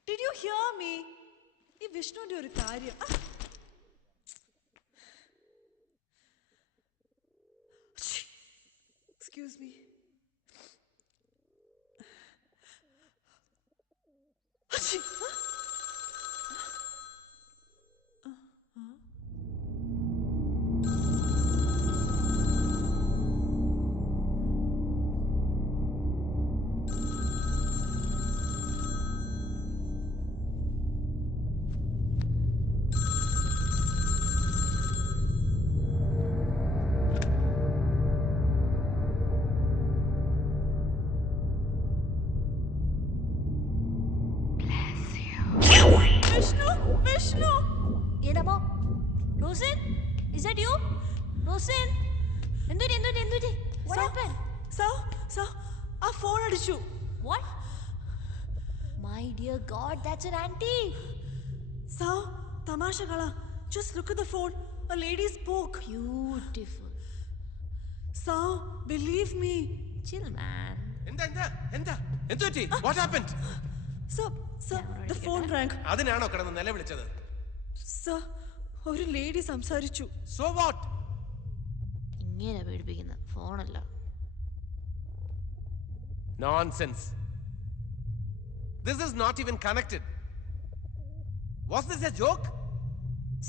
Did you hear me? ഈ വിഷ്ണുവിന്റെ ഒരു കാര്യം. Excuse me. Vishnu! Yenamo? Rosin? Is that you? Rosin? Enduti? What happened? So, our phone adichu. What? My dear God, that's an auntie. So, tamasha kala. Just look at the phone. A lady spoke. Beautiful. Sir, believe me. Chill, man. What happened? Sir, the phone rang. അതിനാണോ കിടന്ന് നിലവിളിച്ചത്? Sir, ഒരു lady സംസാരിച്ചു. So what? ഇങ്ങനെ പേടിപ്പിക്കുന്ന ഫോണല്ല. Nonsense. This is not even connected. Was this a joke?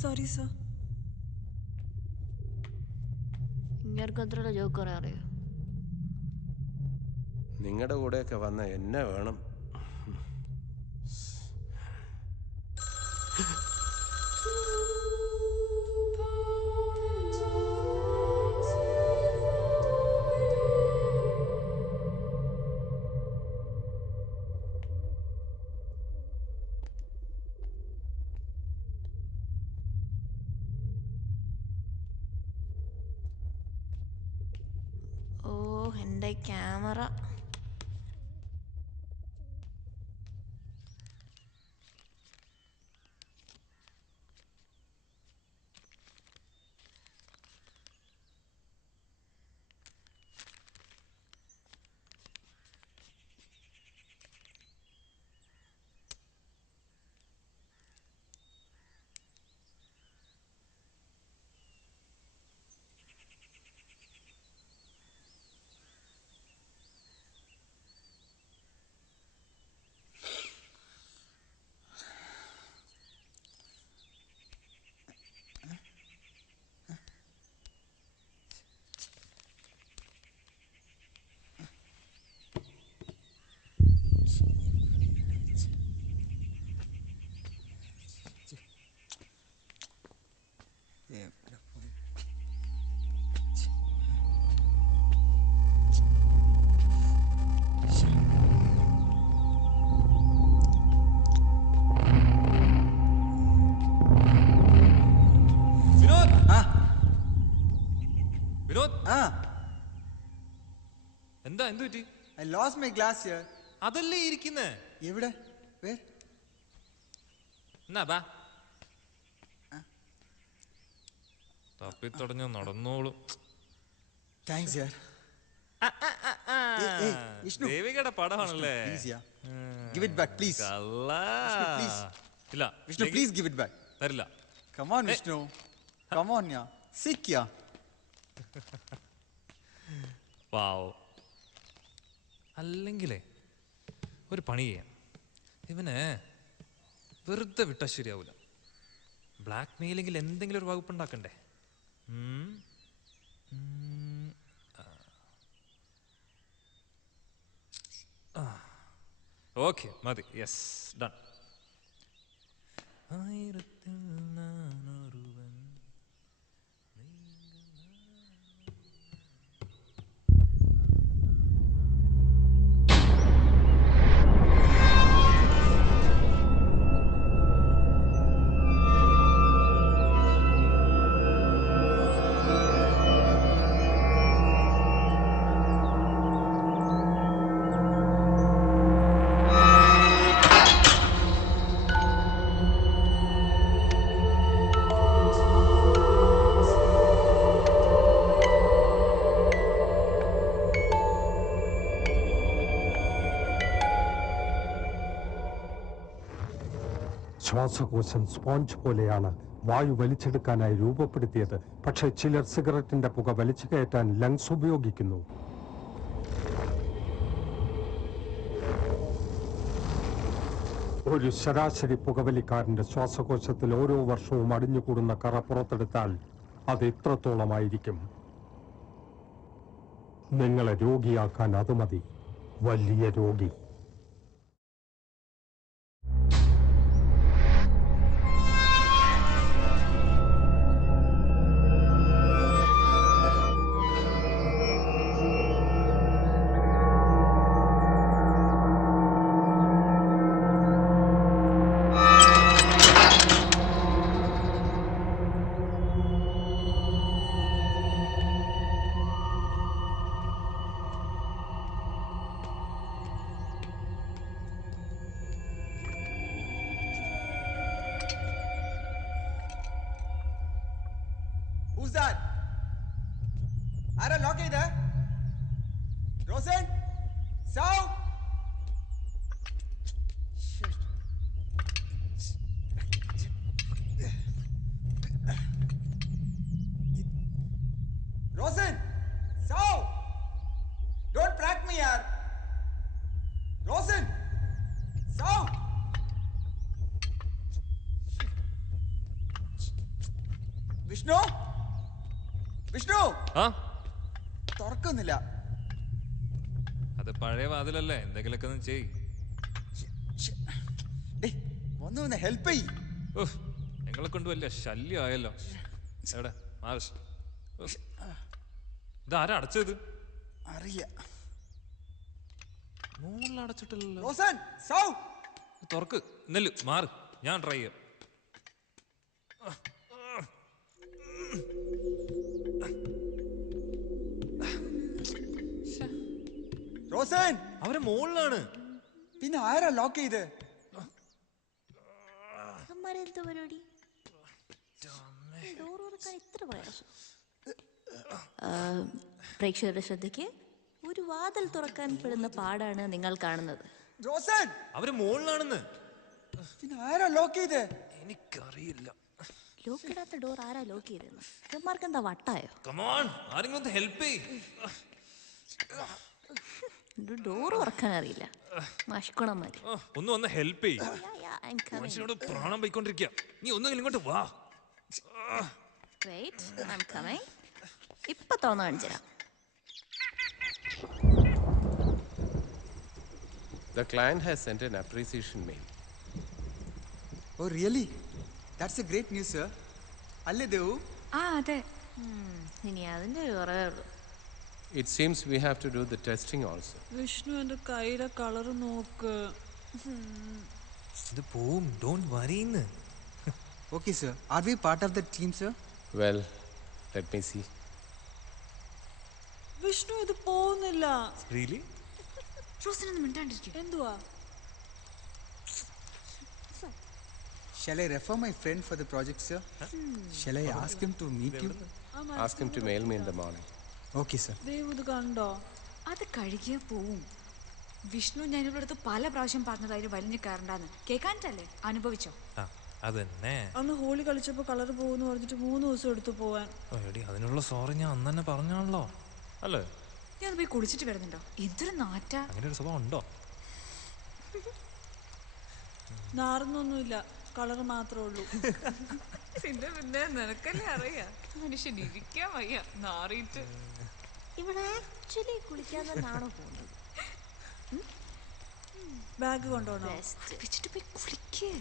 Sorry, sir. ഇങ്ങനെ അത്ര joke പറയാൻ അറിയോ? നിങ്ങളുടെ കൂടെയൊക്കെ വന്ന എന്നെ വേണം. ഓ എൻ്റെ ക്യാമറ. വിനോദ്, Ah, എന്താ എന്ത് പറ്റി? I lost my glass here. അതല്ലേ ഇരിക്കുന്നേ. എവിടെ? Where? എന്നാ ബാ, തപ്പിത്തടഞ്ഞ് നടന്നോളൂ. Thanks, yaar. Hey, Vishnu. ദേവികയുടെ പടമാണല്ലേ? Please, yeah. Give it back, please. കള്ളാ. Vishnu, please. ഇല്ല, Vishnu, please give it back. തരില്ല. Come on, Vishnu. Come on, yeah. Sit, yeah. വാവ്. അല്ലെങ്കിലേ ഒരു പണി ചെയ്യാം. ഇവന് വെറുതെ വിട്ടാൽ ശരിയാവൂല. ബ്ലാക്ക് മെയിലെങ്കിൽ എന്തെങ്കിലും ഒരു വകുപ്പ് ഉണ്ടാക്കണ്ടേ? ഓക്കെ, മതി. Yes, done. ആയിരത്തിൽ നാനൊരുവൻ. ശ്വാസകോശം സ്പോഞ്ച് പോലെയാണ് വായു വലിച്ചെടുക്കാനായി രൂപപ്പെടുത്തിയത്. പക്ഷേ ചിലർ സിഗരറ്റിന്റെ പുക വലിച്ചു കയറ്റാൻ ലങ്സ് ഉപയോഗിക്കുന്നു. ഒരു ശരാശരി പുകവലിക്കാരന്റെ ശ്വാസകോശത്തിൽ ഓരോ വർഷവും അടിഞ്ഞുകൂടുന്ന കറ പുറത്തെടുത്താൽ അത് ഇത്രത്തോളമായിരിക്കും. നിങ്ങളെ രോഗിയാക്കാൻ അത് മതി. വലിയ രോഗി. Who's that? ആരാ ലോക്ക് ചെയ്തേ? റോസൻ? സൗ? Rosen! Sal! Don't prank me, yaar! Rosen! Sal! Vishnu? Vishnu! ആ തുറക്കുന്നില്ല. അത് പഴയ വാതിലല്ലേ, എന്തെങ്കിലുമൊക്കെ ഒന്ന് ചെയ്. ഒന്ന് ഹെൽപ്പ് ചെയ്. ഞങ്ങളെ കൊണ്ട് വലിയ ശല്യമായല്ലോ. എവിടെ മാർഷ്? ഇതാരാ അടച്ചത്? അറിയാ. മുകളിൽ അടച്ചിട്ടില്ലല്ലോ. റോസൻ! സൗ! തുറക്ക്. നെല്ല് മാറ്, ഞാൻ ട്രൈ ചെയ്യാം. റോസൻ! അവരെ മുകളിലാണ്. പിന്നെ ആരാ ലോക്ക് ചെയ്ത്? പരിപാടി ഡോർ തുറക്കാൻ ഇത്ര പ്രയാസം. പ്രേക്ഷകരുടെ ശ്രദ്ധയ്ക്ക് ഒരു വാതിൽ തുറക്കാൻ പെടുന്ന പാടാണ് നിങ്ങൾ കാണുന്നത്. റോസൻ! അവര് മുകളിലാണെന്ന്. പിന്നെ ആരാ ലോക്ക് ചെയ്ത്? എനിക്കറിയില്ല. ലോക്ക് ഇടാത്ത ഡോർ ആരാ ലോക്ക് ചെയ്തെന്ന്? ഇവന്മാർക്ക് എന്താ വട്ടായോ? കമോൺ, ആരെങ്കിലും ഒന്ന് ഹെൽപ്പ് ചെയ്യ്. ഡോർ തുറക്കാൻ അറിയില്ല മഷ്കുണന്മാര്. ഒന്ന് വന്ന് ഹെൽപ്പ് ചെയ്യ്. മനുഷ്യനോട് പ്രാണം പോയിക്കൊണ്ടിരിക്കുക. നീ ഒന്നുകിൽ ഇങ്ങോട്ട് വാ. ഇപ്പൊ തോന്നു കാണിച്ചുതരാം. The client has sent an appreciation mail. Oh, really? That's a great news, sir. അല്ലേ ദേവു? അതെ. ഇനി അതിന്റെ ഒരു കുറവേ ഉള്ളൂ. It seems we have to do the testing also. Vishnu എന്റെ കയ്യിലെ കളർ നോക്ക്. ഇത് പോവും. Don't വറിന്ന്. Okay, sir. Are we part of the team, sir? Well, let me see. Vishnu ഇത് പോകുന്നില്ല. Really? റോസിനൊന്നും മിണ്ടാണ്ടിരിക്കും. എന്തുവാ? Shall I refer my friend for the project, sir? Shall I ask him to meet you? Ask him to mail me in the morning. Okay, sir. Dev ഇത് കണ്ടോ? അത് കഴുകിയ പോവും. വിഷ്ണു ഞാനിവിടെ അടുത്ത് പല പ്രാവശ്യം പറഞ്ഞതായി വലിഞ്ഞു കയറണ്ടാന്ന്. കേൾക്കാനിട്ടല്ലേ? അനുഭവിച്ചോ? അതന്നെ. അന്ന് ഹോളി കളിച്ചപ്പോ കളർ പോകുന്നു പറഞ്ഞിട്ട് 3 ദിവസം എടുത്തു പോവാൻ. അതിനുള്ള സോറി ഞാൻ അന്ന് തന്നെ പറഞ്ഞാണല്ലോ അല്ലേ? നീ അത് പോയി കുളിച്ചിട്ട് വരുന്നുണ്ടോ? എന്തൊരു നാറ്റാ. അങ്ങനെ ഒരു സ്വഭാവം ഉണ്ടോ? നാറുന്നൊന്നുമില്ല, കളർ മാത്രമേ ഉള്ളൂ. പിന്നെ നിനക്കല്ലേ അറിയാ, മനുഷ്യൻ ഇരിക്കാൻ വയ്യ നാറിയിട്ട്. ഇവിടെ ആക്ച്വലി കുളിക്കാൻ തന്നെയാണോ പോകുന്നത്? ബാഗ് കൊണ്ടോണോ? വെച്ചിട്ട് പോയി കുളിക്കേ.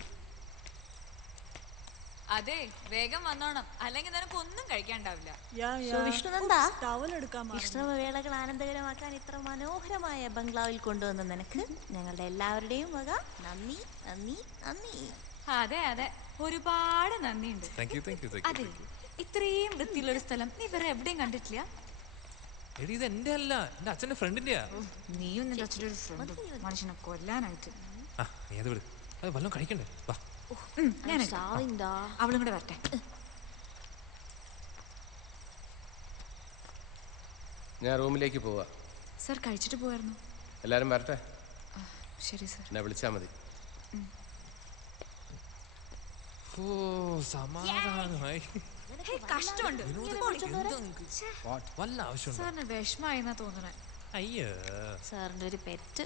അതെ, വേഗം വന്നോണം, അല്ലെങ്കിൽ നിനക്ക് ഒന്നും കഴിക്കാണ്ടാവില്ല. ഇഷ്ടവേളകൾ ആനന്ദകരമാക്കാൻ ഇത്ര മനോഹരമായ ബംഗ്ലാവിൽ കൊണ്ടുവന്ന നിനക്ക് ഞങ്ങളുടെ എല്ലാവരുടെയും വക നന്ദി നന്ദി നന്ദി. അതെ അതെ, ഒരുപാട് നന്ദിയുണ്ട്. അതെ, ഇത്രയും വൃത്തിയുള്ളൊരു സ്ഥലം നീ വേറെ എവിടെയും കണ്ടിട്ടില്ല. ഇത് എന്റെ അല്ല, എന്റെ അച്ഛന്റെ ഫ്രണ്ടിന്റെയാ. നീയും നിന്റെ അച്ഛൻ്റെ ഒരു ഫ്രണ്ട് മനുഷ്യനെ കൊല്ലാനായിട്ട്. നീ അത് വിട്, അത് വല്ലതും കഴിക്കണ്ടേ? വാ, അവളും കൂടെ വരട്ടെ. ഞാൻ റൂമിലേക്ക് പോവാ. സർ കഴിച്ചിട്ട് പോയായിരുന്നു. എല്ലാരും വരട്ടെ. ശരി സർ. എന്നെ വിളിച്ചാൽ മതി. സമാധാനമായി. കഷ്ടമുണ്ട്. വല്ല ആവശ്യം സാറിന് വിഷമായെന്നാ തോന്നണേ. അയ്യോ, സാറിന്റെ ഒരു പെറ്റ്.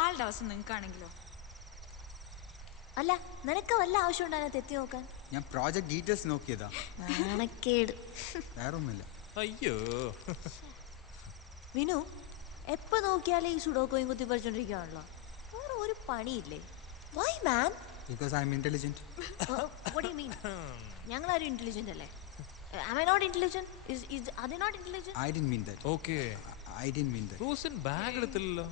ആളുടെ അവസ്ഥ നിങ്ങൾക്കാണെങ്കിലോ? അല്ല, നിനക്ക് വല്ല ആവശ്യം ഉണ്ടായിരുന്നു എത്തി നോക്കാൻ? ഞാൻ പ്രോജക്ട് ഡീറ്റെയിൽസ് നോക്കിയതാ. നാണക്കേട്. വേറൊന്നുമില്ല. അയ്യോ വിനു, എപ്പോ നോക്കിയാലേ ഈ സുഡോക്കോയും കുത്തി പറിച്ചോണ്ടിരിക്കുകയാണല്ലോ, വേറെ ഒരു പണിയില്ലേ? Why man? Because I am intelligent. What do you mean? ഞങ്ങളാരും ഇന്റലിജന്റ് അല്ലേ? Am I not intelligent? Are they not intelligent? I didn't mean that. Okay. I didn't mean that. Rosen bag എടുത്തില്ലല്ലോ.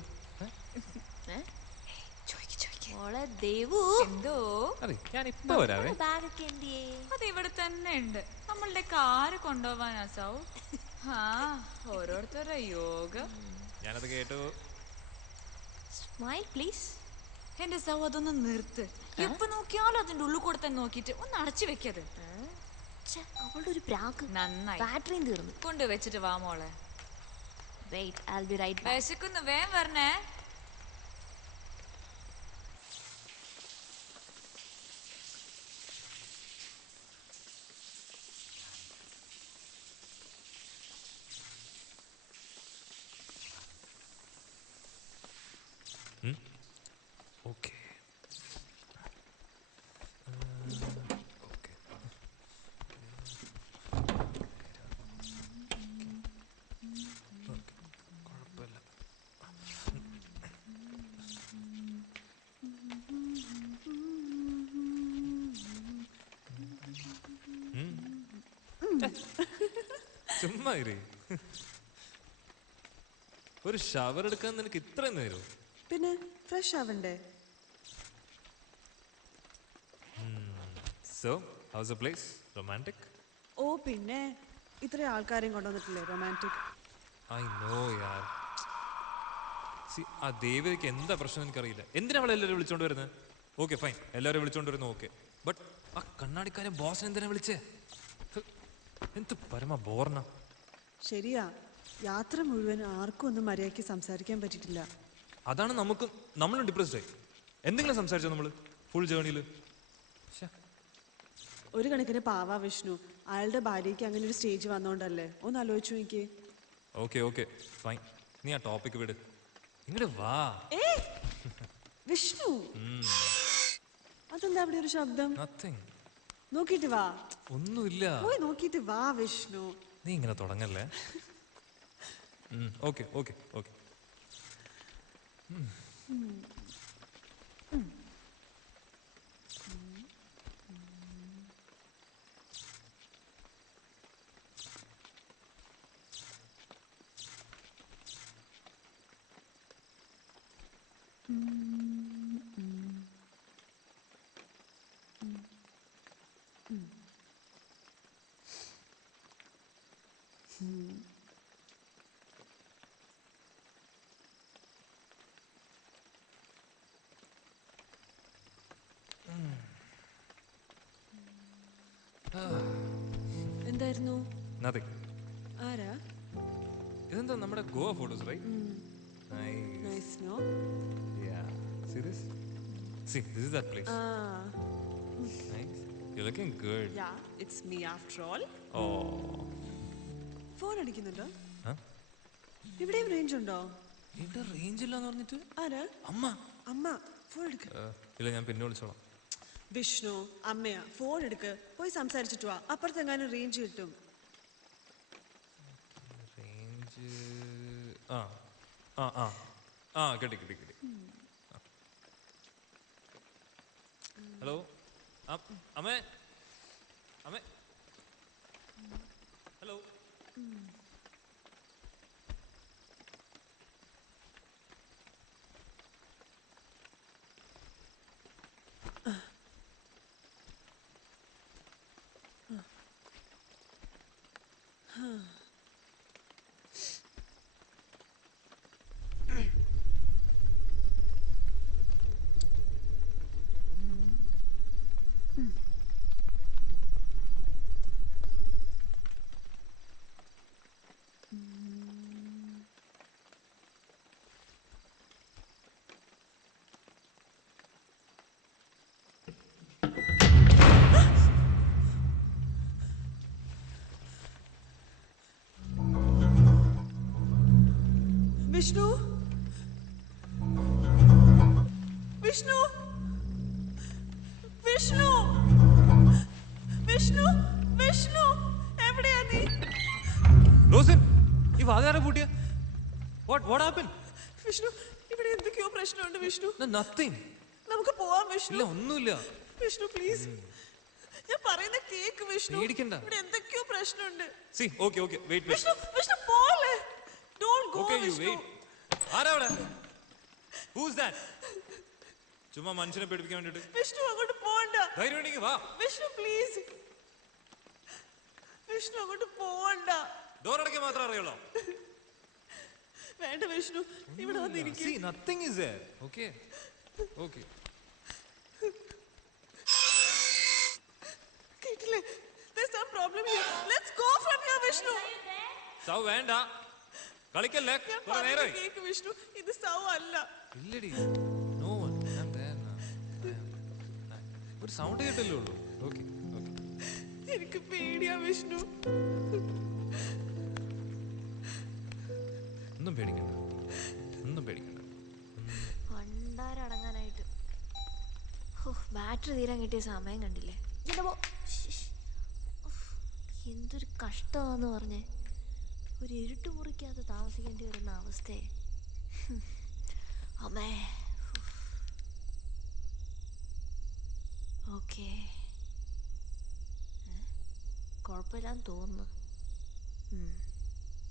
മോളെ ദേവു, എന്തോ ഞാൻ ഇപ്പൊ വരാവേ. ബാഗ് ഒക്കെ എന്തിയേ? അത് ഇവിടെ തന്നെ ഉണ്ട്. നമ്മളുടെ കാറ് കൊണ്ടുപോവാനാ സൗ. ഓരോരുത്തരുടെ യോഗം. ഞാനത് കേട്ടു. Smile please. എന്റെ സൗ, അതൊന്ന് നിർത്ത്. എപ്പൊ നോക്കിയാലും അതിന്റെ ഉള്ളിൽ കൂടെ തന്നെ നോക്കിട്ട് ഒന്ന് അടച്ചു വെക്കത്. അവളുടെ ഒരു പ്രാക്ക്. നന്നായി. ബാറ്ററിയും തീർന്നു. കൊണ്ട് വെച്ചിട്ട് വാ മോളെ. Wait, I'll be right back. വിശക്കുന്നു, വേഗം വരണേ. ഓക്കെ കുഴപ്പമില്ല. ചുമ്മാ ഇരി. ഒരു ഷവർ എടുക്കാൻ നിനക്ക് ഇത്രയും നേരം? പിന്നെ ഫ്രഷ് ആവണ്ടേ? So, how's the place? Romantic? ഓ പിന്നെ ഇത്രയും ആൾക്കാരെയും കൊണ്ടുവന്നിട്ടില്ലേ romantic. I know, yaar. See, ആ ദേവിക്ക് എന്താ പ്രശ്നം എനിക്കറിയില്ല. എന്തിനാ അവളെ എല്ലാവരും വിളിച്ചോണ്ട് വരുന്നത്? ഓക്കെ ഫൈൻ, എല്ലാവരും വിളിച്ചോണ്ട് വരുന്നു, ഓക്കെ. ബട്ട് ആ കണ്ണാടിക്കാരൻ ബോസിനെ എന്തിനാ വിളിച്ചേ? എന്ത് പരമ ബോർണ. ശരിയാ, യാത്ര മുഴുവൻ ആർക്കും ഒന്നും മര്യാദയ്ക്ക് സംസാരിക്കാൻ പറ്റിയിട്ടില്ല. അതാണ് നമ്മളും ഡിപ്രസ്ഡ് ആയി. എന്തെങ്കിലും സംസാരിച്ചോ നമ്മള് ഫുൾ ജേർണിയിൽ? ഒരു കണക്കിന് പാവാ വിഷ്ണു, അയാളുടെ ഭാര്യയ്ക്ക് അങ്ങനെ ഒരു സ്റ്റേജ് വന്നോണ്ടല്ലേ. ഒന്ന് ആലോചിച്ചു എനിക്ക്. ഓക്കെ ഓക്കെ ഫൈൻ, നീ ആ ടോപ്പിക് വിട്. ഇങ്ങോട്ട് വാ. വിഷ്ണു, അതെന്താ അവിടെ ഒരു ശബ്ദം? നത്തിങ്. നോക്കിട്ട് വാ. ഒന്നുമില്ല, പോയി നോക്കിട്ട് വാ വിഷ്ണു. നീ ഇങ്ങനെ തുടങ്ങല്ലേ. Okay okay okay. എന്തായിരുന്നു? നത്തിങ്. ആരാ? ഇതെന്താ നമ്മുടെ Goa photos, right? Nice no? Yeah. See this? See, this is that place. Nice. You're looking good. Yeah, it's me after all. Oh. Phone അടിക്കുന്നുണ്ടോ? Huh? ഇവിടെയും റേഞ്ച് ഉണ്ടോ? ഇവിടെ റേഞ്ച് ഇല്ലാന്ന് പറഞ്ഞിട്ട്? ആരാ? അമ്മ. അമ്മ, ഫോൺ എടുക്ക. ഇല്ല, ഞാൻ പിന്നെ വിളിച്ചോളാം. വിഷ്ണു, അമ്മയാ, ഫോൺ എടുക്ക്. പോയി സംസാരിച്ചിട്ട് വാ, അപ്പുറത്തെങ്ങാനും റേഞ്ച് കിട്ടും. റേഞ്ച് ആ ആ ആ ആ കിട്ടി കിട്ടി കിട്ടി. ഹലോ അമ്മേ, അമ്മേ, ഹലോ. വിഷ്ണു, വിഷ്ണു, വിഷ്ണു, വിഷ്ണു, വിഷ്ണു, എവിടെയാ നീ? റോസിൻ, ഈ വാതിലാരെ പൂട്ടിയ? What happened? വിഷ്ണു, ഇവിടെ എന്തൊക്കെയോ പ്രശ്നമുണ്ട് വിഷ്ണു. Nothing. നമുക്ക് പോവാം വിഷ്ണു. ഇല്ല, ഒന്നുമില്ല. വിഷ്ണു പ്ലീസ്, ഞാൻ പറയുന്ന കേക്ക് വിഷ്ണു. പേടിക്കണ്ട. ഇവിടെ എന്തൊക്കെയോ പ്രശ്നമുണ്ട്. See, okay, wait. Vishnu, Vishnu പോലെ. Don't go Okay, you Vishnu. wait. ആരാ അവിടെ? Who's that? ചുമ്മാ മനുഷ്യനെ പേടിപ്പിക്കാൻ വേണ്ടിട്ട്. വിഷ്ണു അങ്ങോട്ട് പോവണ്ട. ധൈര്യം ഉണ്ടെങ്കിൽ വാ. വിഷ്ണു പ്ലീസ്. വിഷ്ണു അങ്ങോട്ട് പോവണ്ട. ഡോർ അടയ്ക്കാൻ മാത്രം അറിയുള്ളൂ. വേണ്ട വിഷ്ണു, ഇവിടെ വന്നിരിക്കും. See, nothing is there. Okay. കേട്ടില്ലേ? There's some വിഷ്ണു സൗ വേണ്ട കളിക്കല്ലേ കുറെ നേരമായി കേക്ക് വിഷ്ണു ഇത് സൗ അല്ല ഇല്ലടി നോ വൺ ഒരു സൗണ്ട് കേട്ടല്ലേ ഉള്ളൂ ഓക്കെ ഓക്കെ എനിക്ക് പേടിയാ വിഷ്ണു ഒന്നും പേടിക്കണ്ട ഒന്നും പേടിക്കണ്ട പണ്ടാരടങ്ങാനായിട്ട് ബാറ്ററി തീരാൻ കിട്ടിയ സമയം കണ്ടില്ലേ എന്തൊരു കഷ്ടമാന്ന് പറഞ്ഞേ ഒരു ഇരുട്ടുമുറിക്കകത്ത് താമസിക്കേണ്ടി വരുന്ന അവസ്ഥയെ അമ്മേ ഓക്കെ കുഴപ്പമില്ലാന്ന് തോന്നുന്നു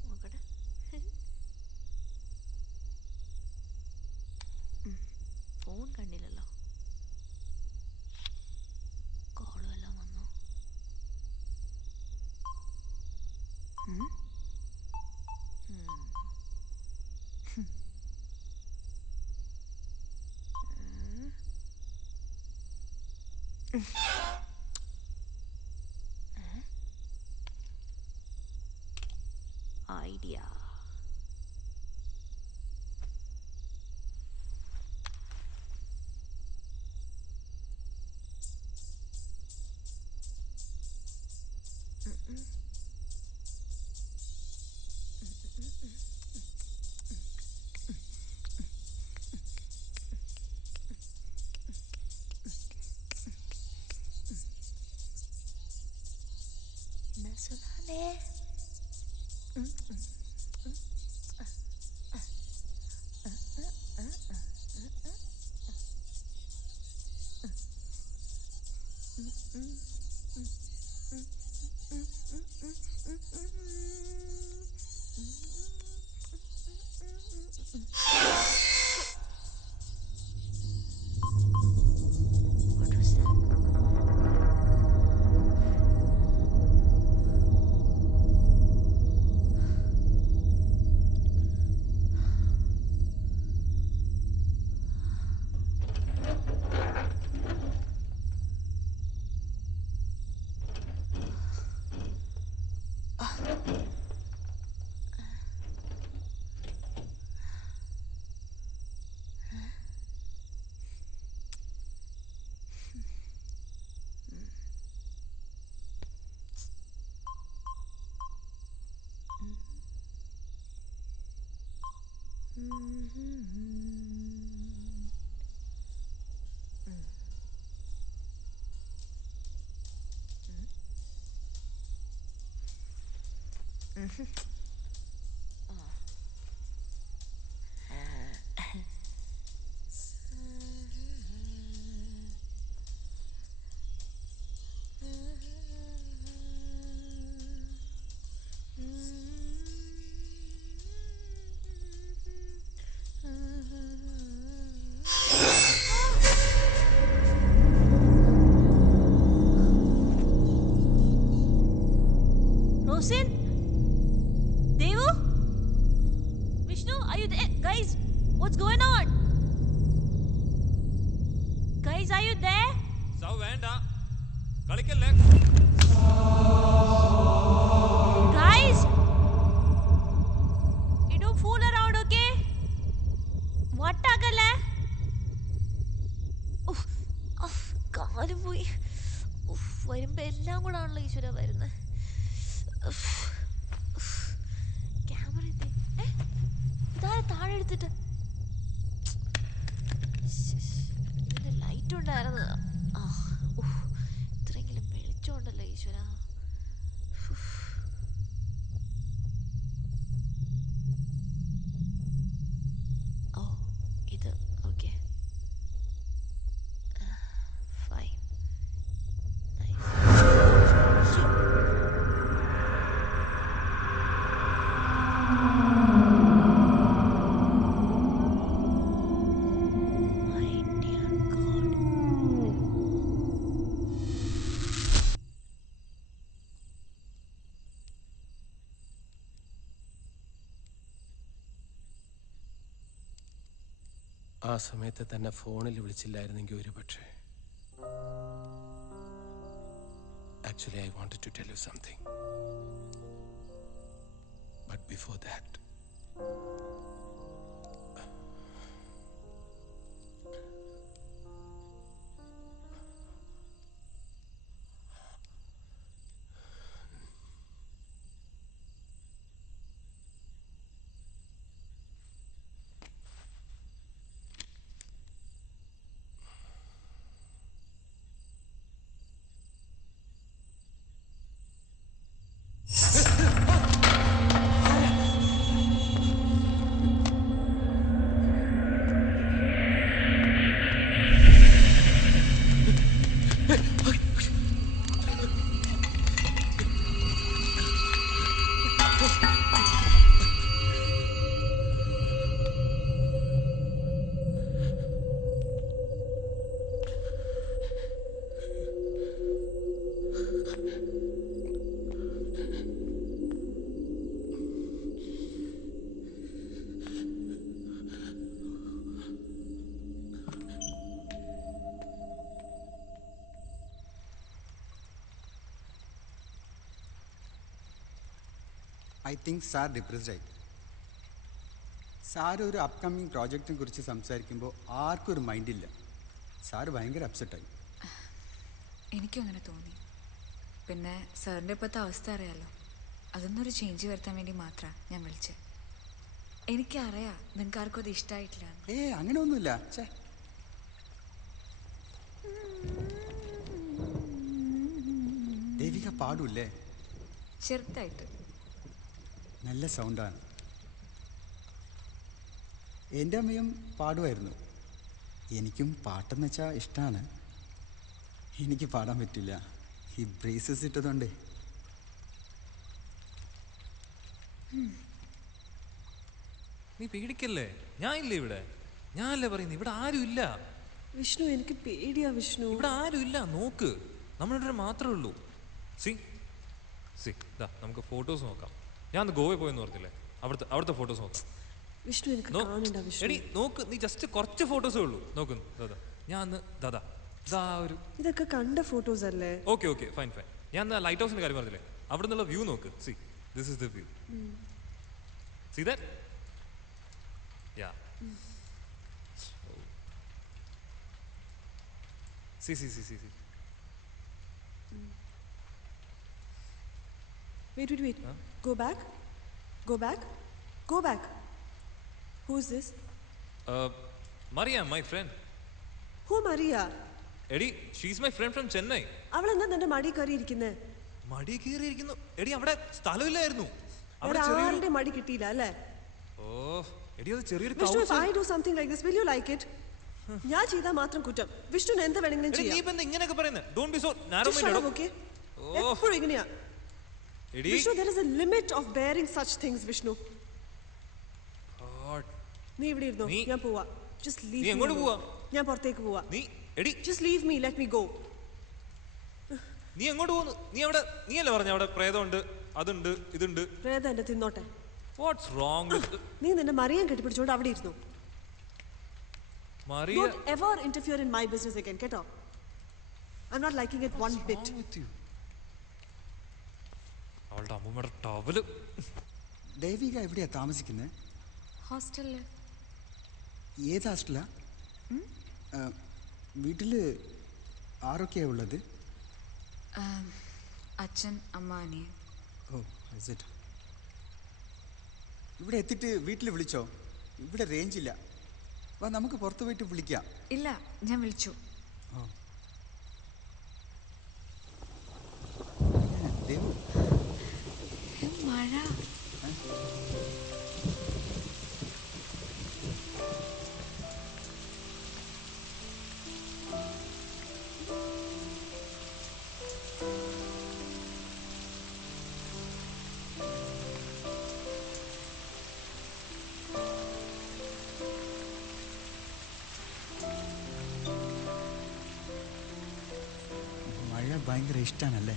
നോക്കട്ടെ ഫോൺ കണ്ടില്ലല്ലോ കോളും എല്ലാം വന്നു idea സുനാനേ Rosin? Devu? Vishnu, are you there? Guys, what's going on? Guys, are you there? സൗ വേണ്ട കളിക്കല്ലേ Guys! You don't fool around, okay? വട്ടാക്കല്ലേ? കാല് പോയി വരുമ്പോ എല്ലാം കൂടെ ആണല്ലോ ഈശ്വര വരുന്നത്. ക്യാമറ ഇതാരെ താഴെ എടുത്തിട്ട് ഇതിന്റെ ലൈറ്റ് ഉണ്ടായിരുന്നു. ഇത്രയെങ്കിലും വെളിച്ചമുണ്ടല്ലോ ഈശ്വര. ഓ ഇത് ഓക്കെ ഫൈൻ. ആ സമയത്ത് തന്നെ ഫോണിൽ വിളിച്ചില്ലായിരുന്നെങ്കിൽ ഒരു പക്ഷേ. Actually I wanted to tell you something. before that. I think sir depressed ആയി. സാർ ഒരു അപ്കമ്മിങ് പ്രോജക്റ്റിനെ കുറിച്ച് സംസാരിക്കുമ്പോൾ ആർക്കും ഒരു മൈൻഡില്ല. സാർ ഭയങ്കര അപ്സെറ്റായി. എനിക്കും അങ്ങനെ തോന്നി. പിന്നെ സാറിൻ്റെ ഇപ്പോഴത്തെ അവസ്ഥ അറിയാലോ, അതൊന്നൊരു ചേഞ്ച് വരുത്താൻ വേണ്ടി മാത്രമാണ് ഞാൻ വിളിച്ചത്. എനിക്കറിയാം നിങ്ങൾക്ക് ആർക്കും അത് ഇഷ്ടമായിട്ടില്ല. അങ്ങനെ ഒന്നുമില്ല. ദേവിക പാടൂല്ലേ? ചെറുതായിട്ട്. നല്ല സൗണ്ടാണ്. എൻ്റെ അമ്മയും പാടുമായിരുന്നു. എനിക്കും പാട്ടെന്ന് വെച്ചാൽ ഇഷ്ടമാണ്. എനിക്ക് പാടാൻ പറ്റില്ല, ഈ ബ്രേസസ് ഇട്ടതുകൊണ്ട്. നീ പേടിക്കല്ലേ, ഞാൻ ഇല്ലേ ഇവിടെ. ഞാനല്ലേ പറയുന്നത്, ഇവിടെ ആരും ഇല്ല. വിഷ്ണു, എനിക്ക് പേടിയാ വിഷ്ണു. ഇവിടെ ആരും ഇല്ല, നോക്ക്, നമ്മളിവിടെ മാത്രമേ ഉള്ളൂ. സി സി ദാ നമുക്ക് ഫോട്ടോസ് നോക്കാം. ഞാൻ അന്ന് ഗോവയിൽ പോയെന്ന് പറഞ്ഞില്ലേ, അവിടുത്തെ ഫോട്ടോസ് നോക്കാം. വിഷ്ണു, എനിക്ക് കാണണ്ട വിഷ്ണു. എടി നോക്ക്, നീ ജസ്റ്റ് കുറച്ച് ഫോട്ടോസേ ഉള്ളൂ. നോക്ക് ദാദാ, ഞാൻ അന്ന് ദാദാ ഒരു ഇതൊക്കെ കണ്ട ഫോട്ടോസ് അല്ലേ? Okay okay fine fine. ഞാൻ അന്ന് ലൈറ്റ് ഹൗസിന്റെ കാര്യം പറഞ്ഞില്ലേ, അവിടെ നിന്നുള്ള വ്യൂ നോക്ക്. See this is the view. C that? Yeah. C C C C C. Wait. Go back. Go back. Who's this? Maria, my friend. Who Maria? എടി, she's my friend from Chennai. അവൾ എന്താ നിന്റെ മടി കയറി ഇരിക്കുന്നേ? മടി കയറി ഇരിക്കുന്നു? എടി, അവിടെ സ്ഥലമില്ലായിരുന്നു. ആരുടെ മടി കിട്ടിയില്ല അല്ലേ? ഓ എടി, അത് ചെറിയൊരു Vishnu, if I do something like this, will you like it? ഞാൻ ചെയ്താൽ മാത്രം കുറ്റം. വിഷ്ണുവിന് എന്ത് വേണമെങ്കിലും ചെയ്യാം. നീ ഇപ്പൊ ഇങ്ങനെയൊക്കെ പറയുന്നത്? Don't be so narrow-minded. Okay? എപ്പോഴും ഇങ്ങനെയാ. Vishnu, there is a limit of bearing such things, Vishnu. God. നീ ഇവിടെ ഇരുന്നോ, ഞാൻ പോവാ. Just leave me. നീ എങ്ങോട്ട് പോവാ? ഞാൻ പുറത്തേക്ക് പോവാ. എടി, just leave me, let me go. നീ എങ്ങോട്ട് പോകുന്നു? നീയല്ലേ പറഞ്ഞ അവിടെ പ്രേതമുണ്ട്, അതുണ്ട്, ഇതുണ്ട്. പ്രേതം എന്നെ തിന്നോട്ടെ. What's wrong with നീ നിന്റെ മറിയം കെട്ടിപ്പിടിച്ചോണ്ട് അവിടെ ഇരുന്നു. Maria, don't ever interfere in my business again, കേട്ടോ? I'm not liking it one bit. അവളുടെ അമ്മൂമ്മയുടെ ടവല്. ദേവിക എവിടെയാ താമസിക്കുന്നത്? ഹോസ്റ്റലില്. ഏത് ഹോസ്റ്റലാ? വീട്ടില് ആരൊക്കെയാ ഉള്ളത്? അച്ഛൻ, അമ്മ, അനിയൻ. ഓ, ഇവിടെ എത്തിയിട്ട് വീട്ടിൽ വിളിച്ചോ? ഇവിടെ റേഞ്ച് ഇല്ല. വാ, നമുക്ക് പുറത്ത് പോയിട്ട് വിളിക്കാം. ഇല്ല, ഞാൻ വിളിച്ചു. മഴ. മഴ ഭയങ്കര ഇഷ്ടമാണല്ലേ?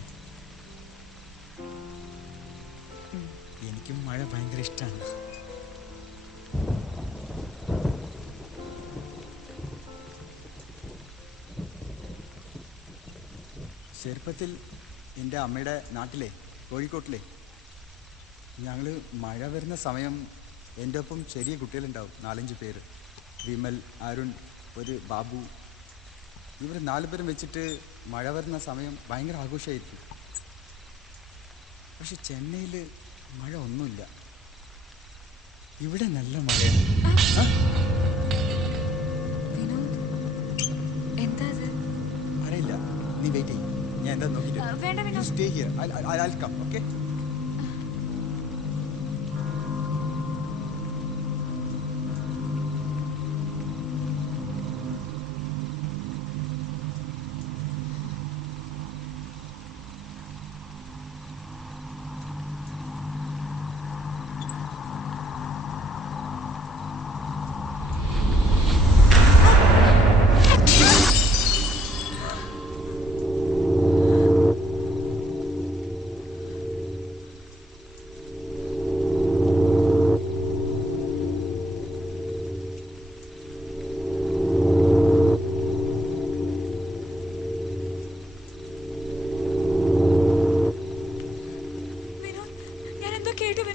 എനിക്കും മഴ ഭയങ്കര ഇഷ്ടമാണ്. ചെറുപ്പത്തിൽ എൻ്റെ അമ്മയുടെ നാട്ടിലെ കോഴിക്കോട്ടിലെ ഞങ്ങൾ മഴ വരുന്ന സമയം എൻ്റെ ഒപ്പം ചെറിയ കുട്ടികളുണ്ടാവും 4-5 പേര്. വിമൽ, അരുൺ, ഒരു ബാബു. ഇവർ 4 പേരും വെച്ചിട്ട് മഴ വരുന്ന സമയം ഭയങ്കര ആഘോഷമായിരിക്കും. പക്ഷെ ചെന്നൈയിൽ മഴ ഒന്നുമില്ല. ഇവിടെ നല്ല മഴയാണ്. അറിയില്ല, നീ വെയിറ്റ് ചെയ്യും. ഞാൻ എന്താ നോക്കിയിട്ട് stay here. I'll come, okay?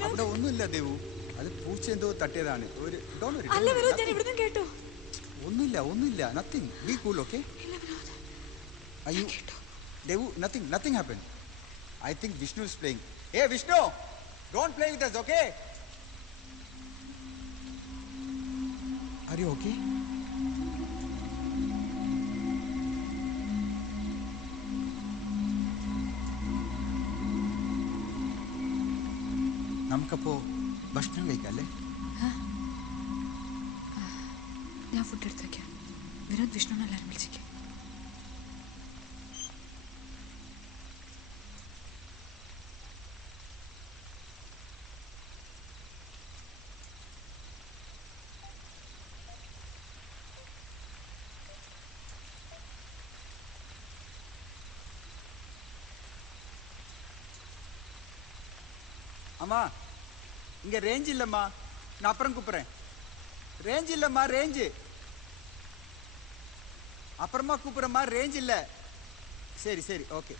അവിടെ ഒന്നുമില്ല ദേവു, അത് പൂച്ച എന്തോ തട്ടിയതാണ്. ഒന്നുമില്ല, നത്തിങ്. B cool, okay? അയ്യോ Devu, nothing happen. I think Vishnu is playing. Hey Vishnu, don't play with us, okay? Are you okay? നമുക്കപ്പോ ഭക്ഷണം കഴിക്കല്ലേ? ഞാൻ ഫുഡ് എടുത്ത് വെക്കാം. വിനോദ് വിഷ്ണുവിനെ എല്ലാവരും വിളിച്ചേക്കാം. அம்மா, இங்க ரேஞ்ச் இல்லம்மா, நான் அப்புறம் கூப்பிடுறேன். ரேஞ்ச் இல்லம்மா, ரேஞ்சு அப்புறமா கூப்பிடுறம்மா, ரேஞ்ச் இல்ல. சரி சரி, ஓகே.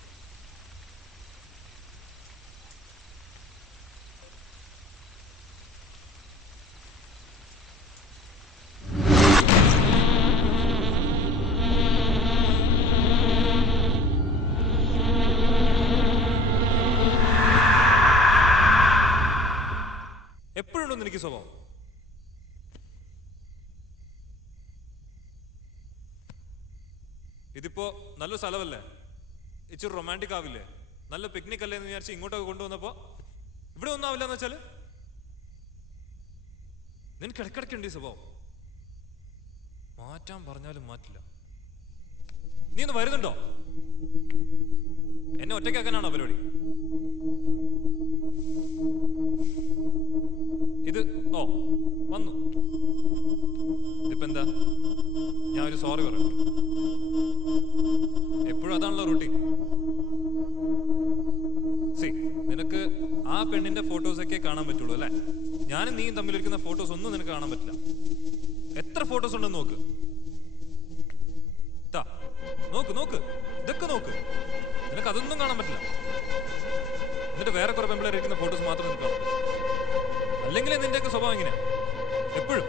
എപ്പോഴുണ്ടോന്ന് എനിക്ക് സ്വഭാവം. ഇതിപ്പോ നല്ല സ്ഥലമല്ലേ, ഇച്ചിരി റൊമാൻറ്റിക് ആവില്ലേ? നല്ല പിക്നിക് അല്ലേ എന്ന് വിചാരിച്ച് ഇങ്ങോട്ടൊക്കെ കൊണ്ടുവന്നപ്പോ ഇവിടെ ഒന്നും ആവില്ല എന്ന് വെച്ചാല് നിനക്ക് ഇടയ്ക്കിടയ്ക്കുണ്ട് ഈ സ്വഭാവം. മാറ്റാൻ പറഞ്ഞാലും മാറ്റില്ല. നീ ഒന്ന് വരുന്നുണ്ടോ? എന്നെ ഒറ്റയ്ക്കാക്കാനാണോ പരിപാടി? ഇത് വന്നു. ഇതിപ്പോ എന്താ? ഞാൻ ഒരു സോറി പറയണം. എപ്പോഴും അതാണല്ലോ റൂട്ടീൻ. സി, നിനക്ക് ആ പെണ്ണിന്റെ ഫോട്ടോസൊക്കെ കാണാൻ പറ്റുള്ളൂ അല്ലേ? ഞാനും നീയും തമ്മിലിരിക്കുന്ന ഫോട്ടോസ് ഒന്നും നിനക്ക് കാണാൻ പറ്റില്ല. എത്ര ഫോട്ടോസ് ഉണ്ടെന്ന് നോക്ക്. നോക്ക്, ഇതൊക്കെ നോക്ക്. നിനക്ക് അതൊന്നും കാണാൻ പറ്റില്ല. എന്നിട്ട് വേറെ കുറെ പെമ്പിളിരിക്കുന്ന ഫോട്ടോസ് മാത്രം നിനക്ക് കാണാം. അല്ലെങ്കിൽ നിന്റെയൊക്കെ സ്വഭാവം ഇങ്ങനെ എപ്പോഴും,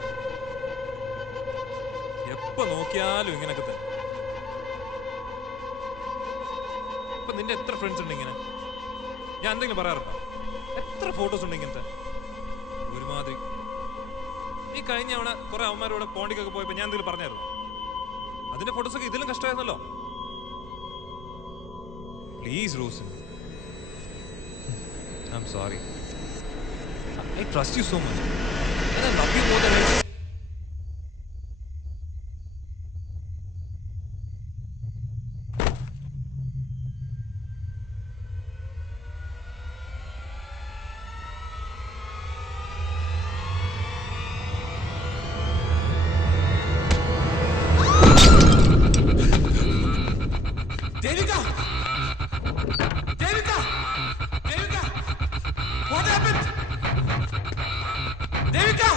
എപ്പോ നോക്കിയാലും ഇങ്ങനെയൊക്കെ തന്നെ. ഇപ്പൊ നിന്റെ എത്ര ഫ്രണ്ട്സ് ഉണ്ട് ഇങ്ങനെ? ഞാൻ എന്തെങ്കിലും പറയാറുണ്ടോ? എത്ര ഫോട്ടോസ് ഉണ്ട് ഇങ്ങനത്തെ? ഒരുമാതിരി. നീ കഴിഞ്ഞ അവിടെ കുറെ അവന്മാരോടെ പോണ്ടിക്കൊക്കെ പോയപ്പോ ഞാൻ എന്തെങ്കിലും പറഞ്ഞായിരുന്നു? അതിന്റെ ഫോട്ടോസൊക്കെ ഇതിലും കഷ്ടമായിരുന്നല്ലോ. Please Rose, I am sorry. I trust you so much. And I love you more than anything. Devika! What happened? Devika!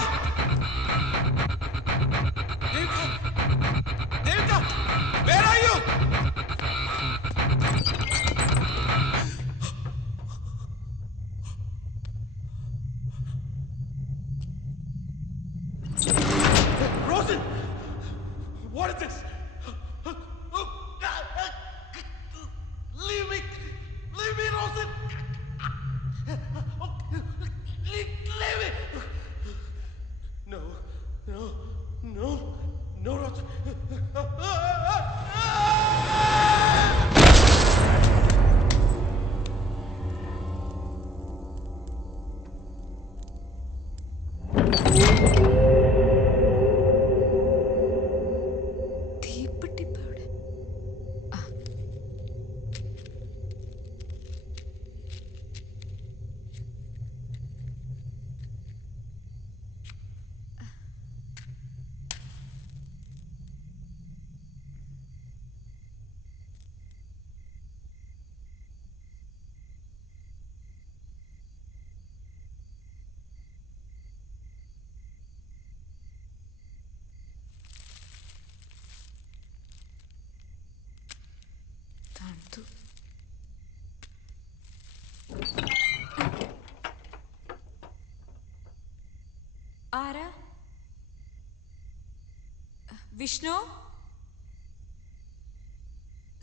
Vishnu,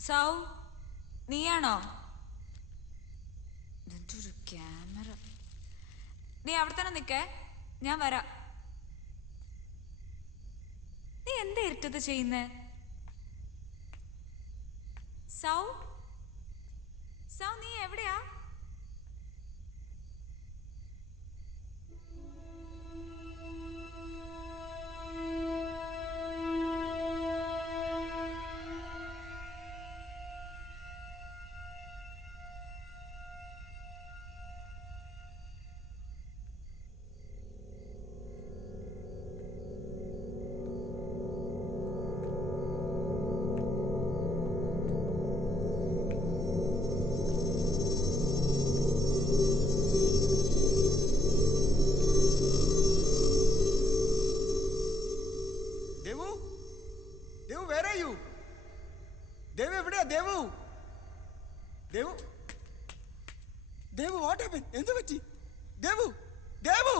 സൗ, നീയാണോ? ഇതൊരു ക്യാമറ. നീ അവിടെ തന്നെ നിൽക്കേ, ഞാൻ വരാം. നീ എന്താ ഇരുട്ടത് ചെയ്യുന്നേ? സൗ, സൗ, നീ എവിടെയാ? എന്ത് പറ്റി? ദേവു, ദേവു!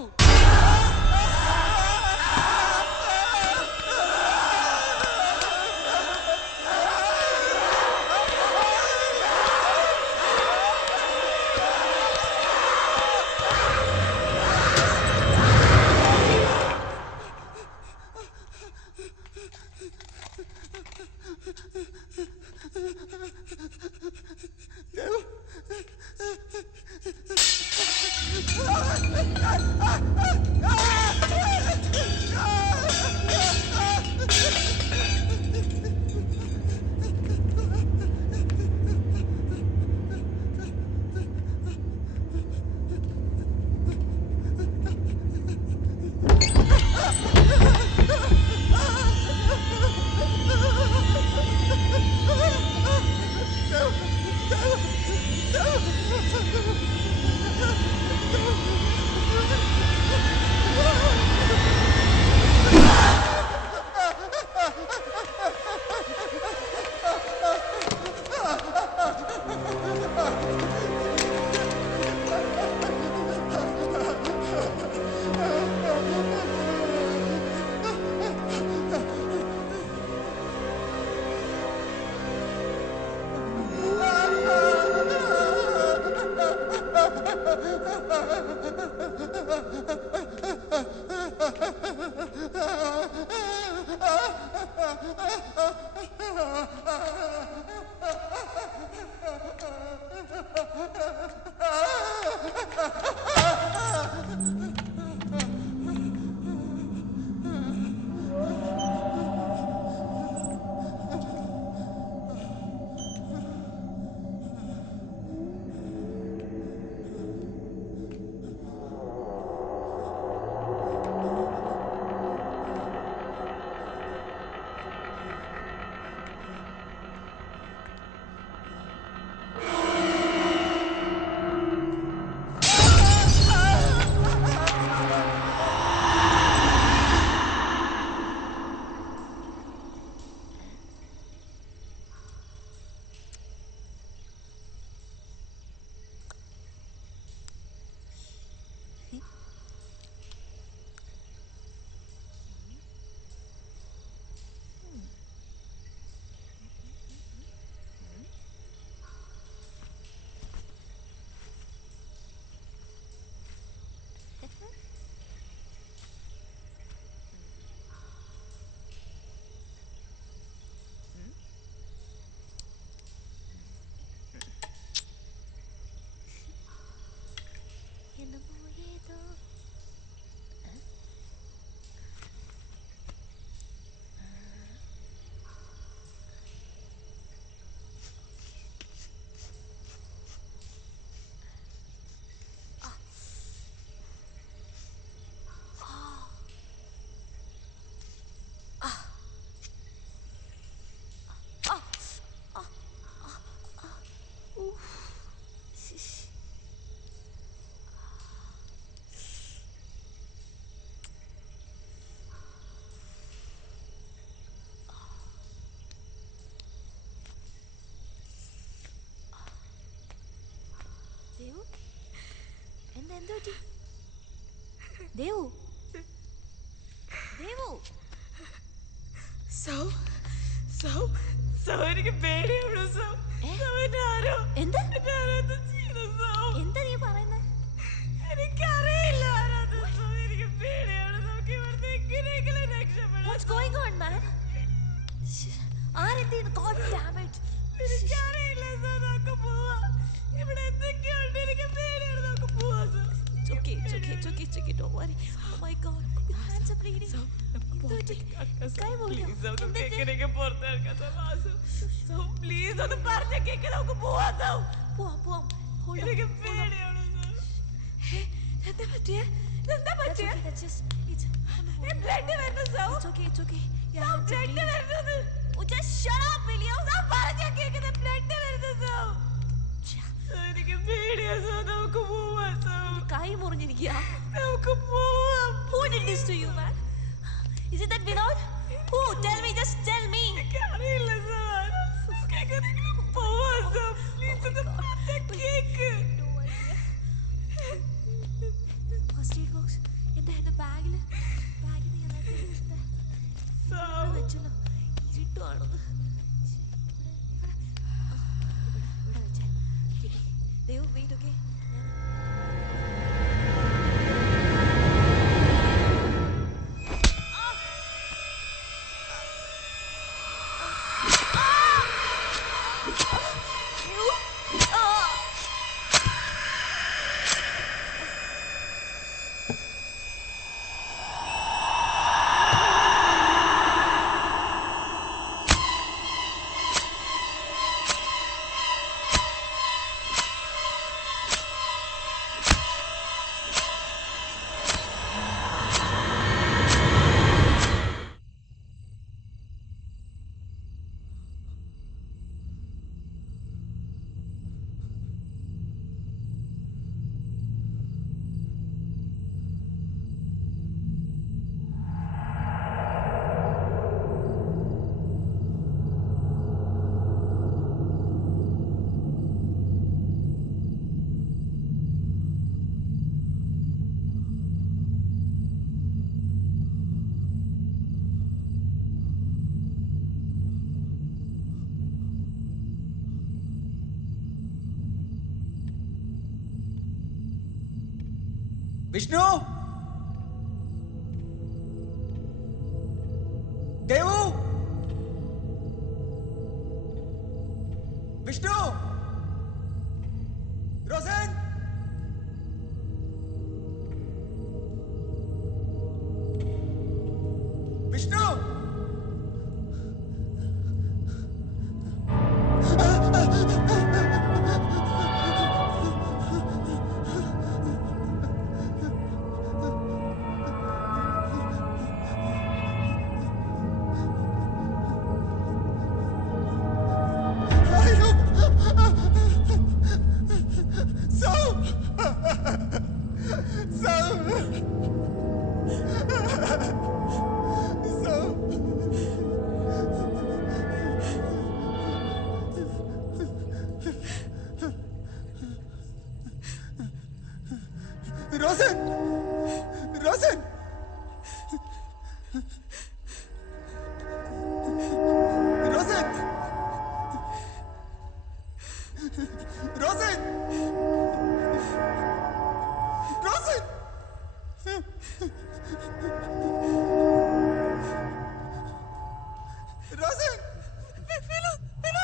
ദേവു, എന്താ എന്ത് പറ്റി? ദേവു, ദേവു, എനിക്ക് പേടിയാണ്. എന്താ നീ പറയുന്നത്? എനിക്കറിയില്ല. എനിക്ക് പേടിയാണ്. നമുക്ക് ഇവിടുന്ന് എങ്ങനെയെങ്കിലും രക്ഷപ്പെടാം. What's going on, man? God damn it. എനിക്കറിയില്ല സർ. നമുക്ക് പോവാം. ഇവിടെ എന്തൊക്കെയുണ്ട്? എനിക്ക് പേടിയാണ്. നമുക്ക് പോവാം sir. It's okay. Don't worry. Oh my God. Your hands are bleeding. കൈ പോയോ? പ്ലീസ് ഒന്ന് പറഞ്ഞ കേക്ക്. നമുക്ക് പോവാം. പോവാം. എനിക്ക് പേടിയാണ് സർ. എന്താ പറ്റിയേ? That's just ബ്ലഡ് വരുന്നു sir. It's okay. Yeah, blood വരുന്നത്. Just shut up, William. പറഞ്ഞ കേക്ക്. ബ്ലഡ് വരുന്നു സർ. എനിക്ക് പേടിയാണ് സർ. നമുക്ക് പോവാം സർ. കൈ മുറിഞ്ഞിരിക്കുക. നമുക്ക് പോവാം. Who did this to you, man? Is it that Vinod? Who? Just tell me. എനിക്കറിയില്ല സർ. പോവാം സർ. പ്ലീസ് ഒന്ന് പറഞ്ഞ കേക്ക്. First aid box. എന്റെ ബാഗിൽ വെച്ചല്ലോ. ഇരുട്ടുവാണത്. ഇവിടെ വെച്ചേ. ദൈവം wait. Okay. Vishnu, Devu, Vishnu, Rosen, Vishnu. Rosen! Rosen! Rosen! Rosen! Rosen! Rosen! Vinod!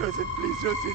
Rosen, please, Rosen.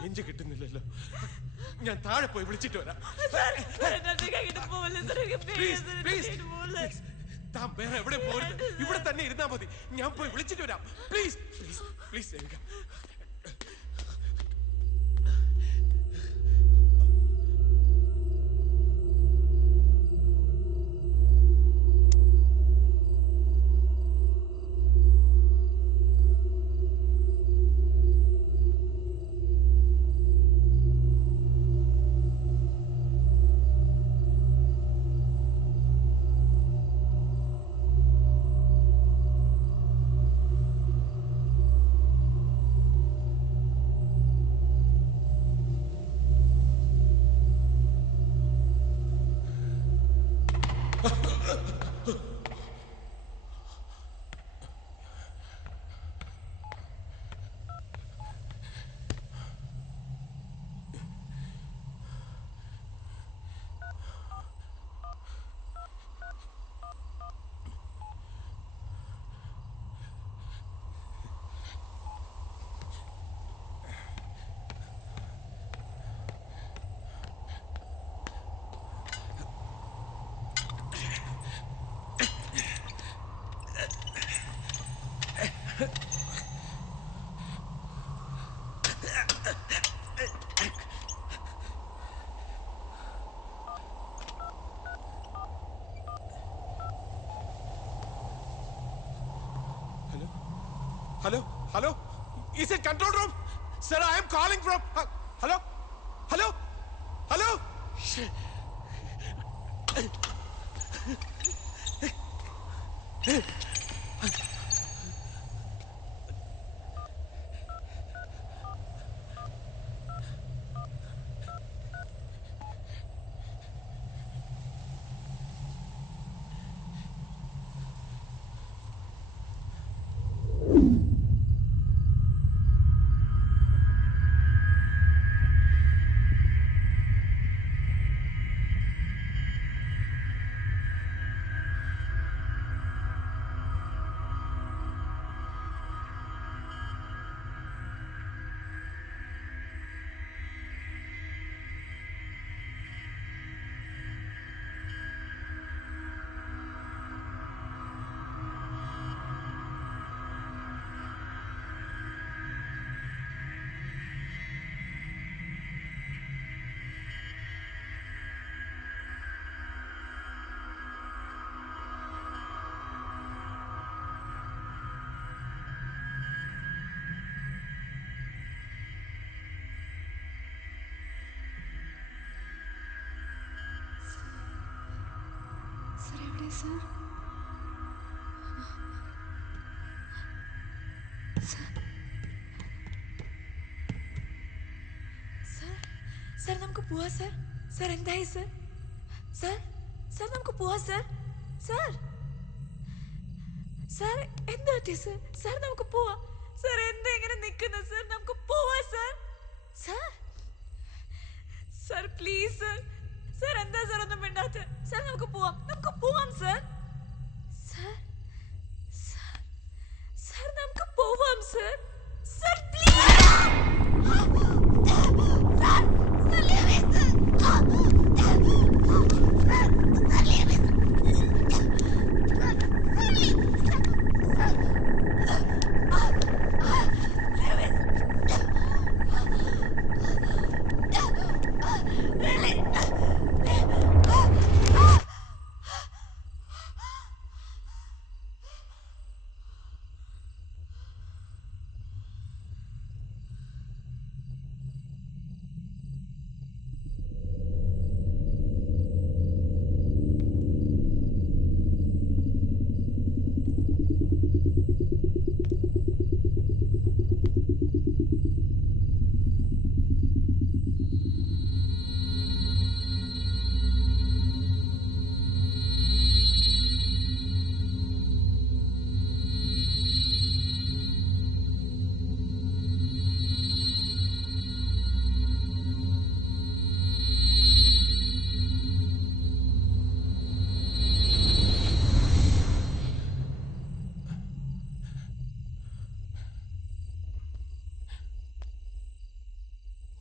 Range കിട്ടുന്നില്ലല്ലോ. ഞാൻ താഴെ പോയി വിളിച്ചിട്ട് വരാം. താൻ വേറെ എവിടെ പോരുത്, ഇവിടെ തന്നെ ഇരുന്നാ മതി. ഞാൻ പോയി വിളിച്ചിട്ട് വരാം. Please please please Devika. Hello? Hello? Is it control room? Sir, I am calling from... Hello? Hello? Hello? Shit. Sir? Sir, നമുക്ക് പോവാം സർ. സർ എന്തായി സർ? സർ നമുക്ക് പോവാം സർ. സർ സാർ എന്താ സർ? സാർ നമുക്ക് പോവാം. സാർ എന്താ ഇങ്ങനെ നിൽക്കുന്നത്? സാർ നമുക്ക് പോവാം sir. Sir sir please sir. Sir എന്താ സാർ ഒന്നും മിണ്ടാത്ത? സാർ നമുക്ക് പോവാം. നമുക്ക് പോവാം സാർ. സാർ സാർ സാർ നമുക്ക് പോവാം sir. Sir please.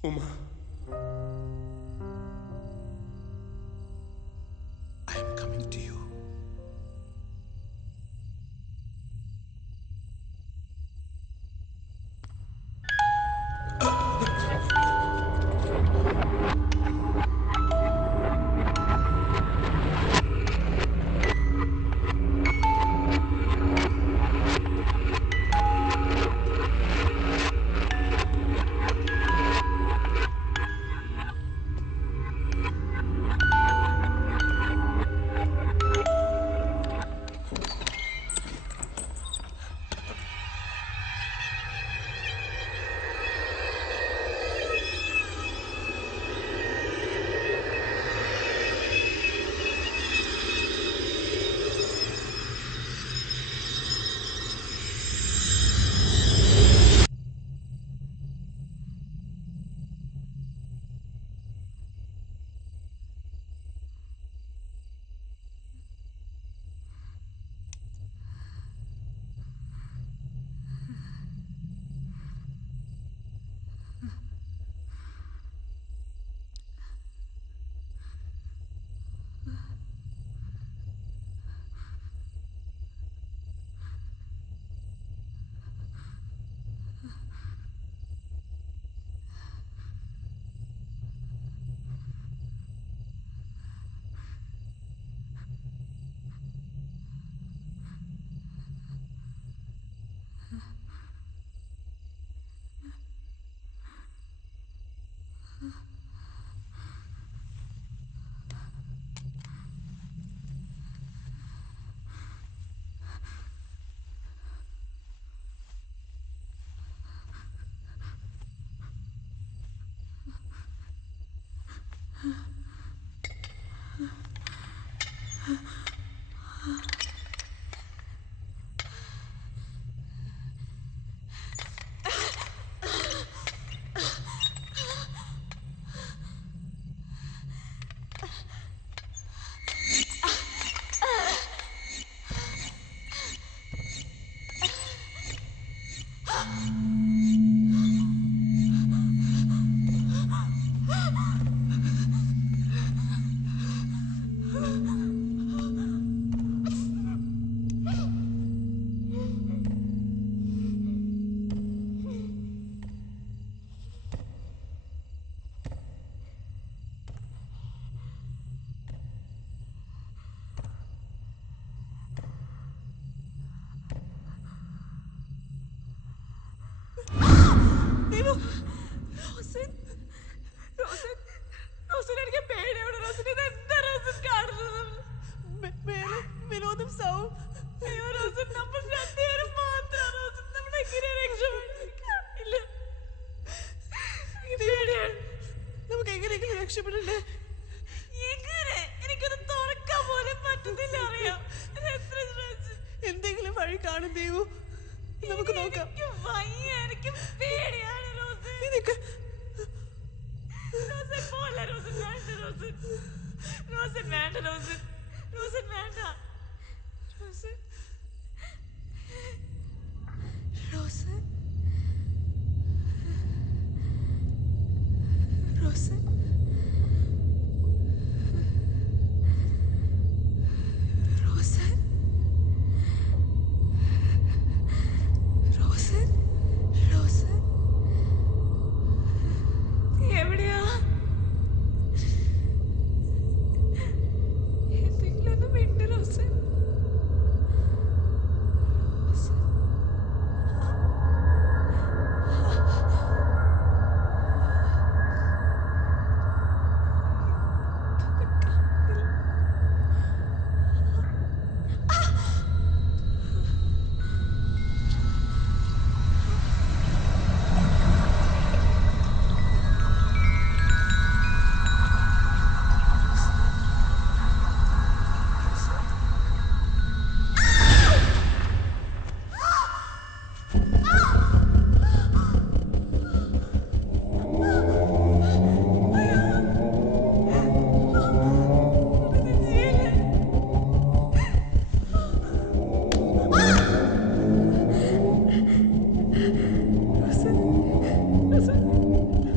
Uma, I am coming to you. രക്ഷപ്പെടണ്ടേ? എങ്ങനെ? എനിക്കൊന്ന് തുറക്കാൻ പോലും പറ്റുന്നില്ല. അറിയാം എത്ര ശ്രമിച്ചു. എന്തെങ്കിലും വഴി കാണും ദേവു. നമുക്ക് നോക്കാം. എനിക്ക് പേടിയാണ് റോസ്. റോസൻ പോലെ റോസൻ വേണ്ട റോസൻ. റോസൻ വേണ്ട റോസൻ. റോസൻ വേണ്ട റോസൻ. റോസൻ റോസൻ റോസൻ റോസൻ റോസൻ നീ എവിടെയാ? എന്തെങ്കിലും ഒന്ന് വേണ്ട Rosan.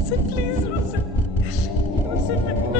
Rosen, please, Rosen. Rosen,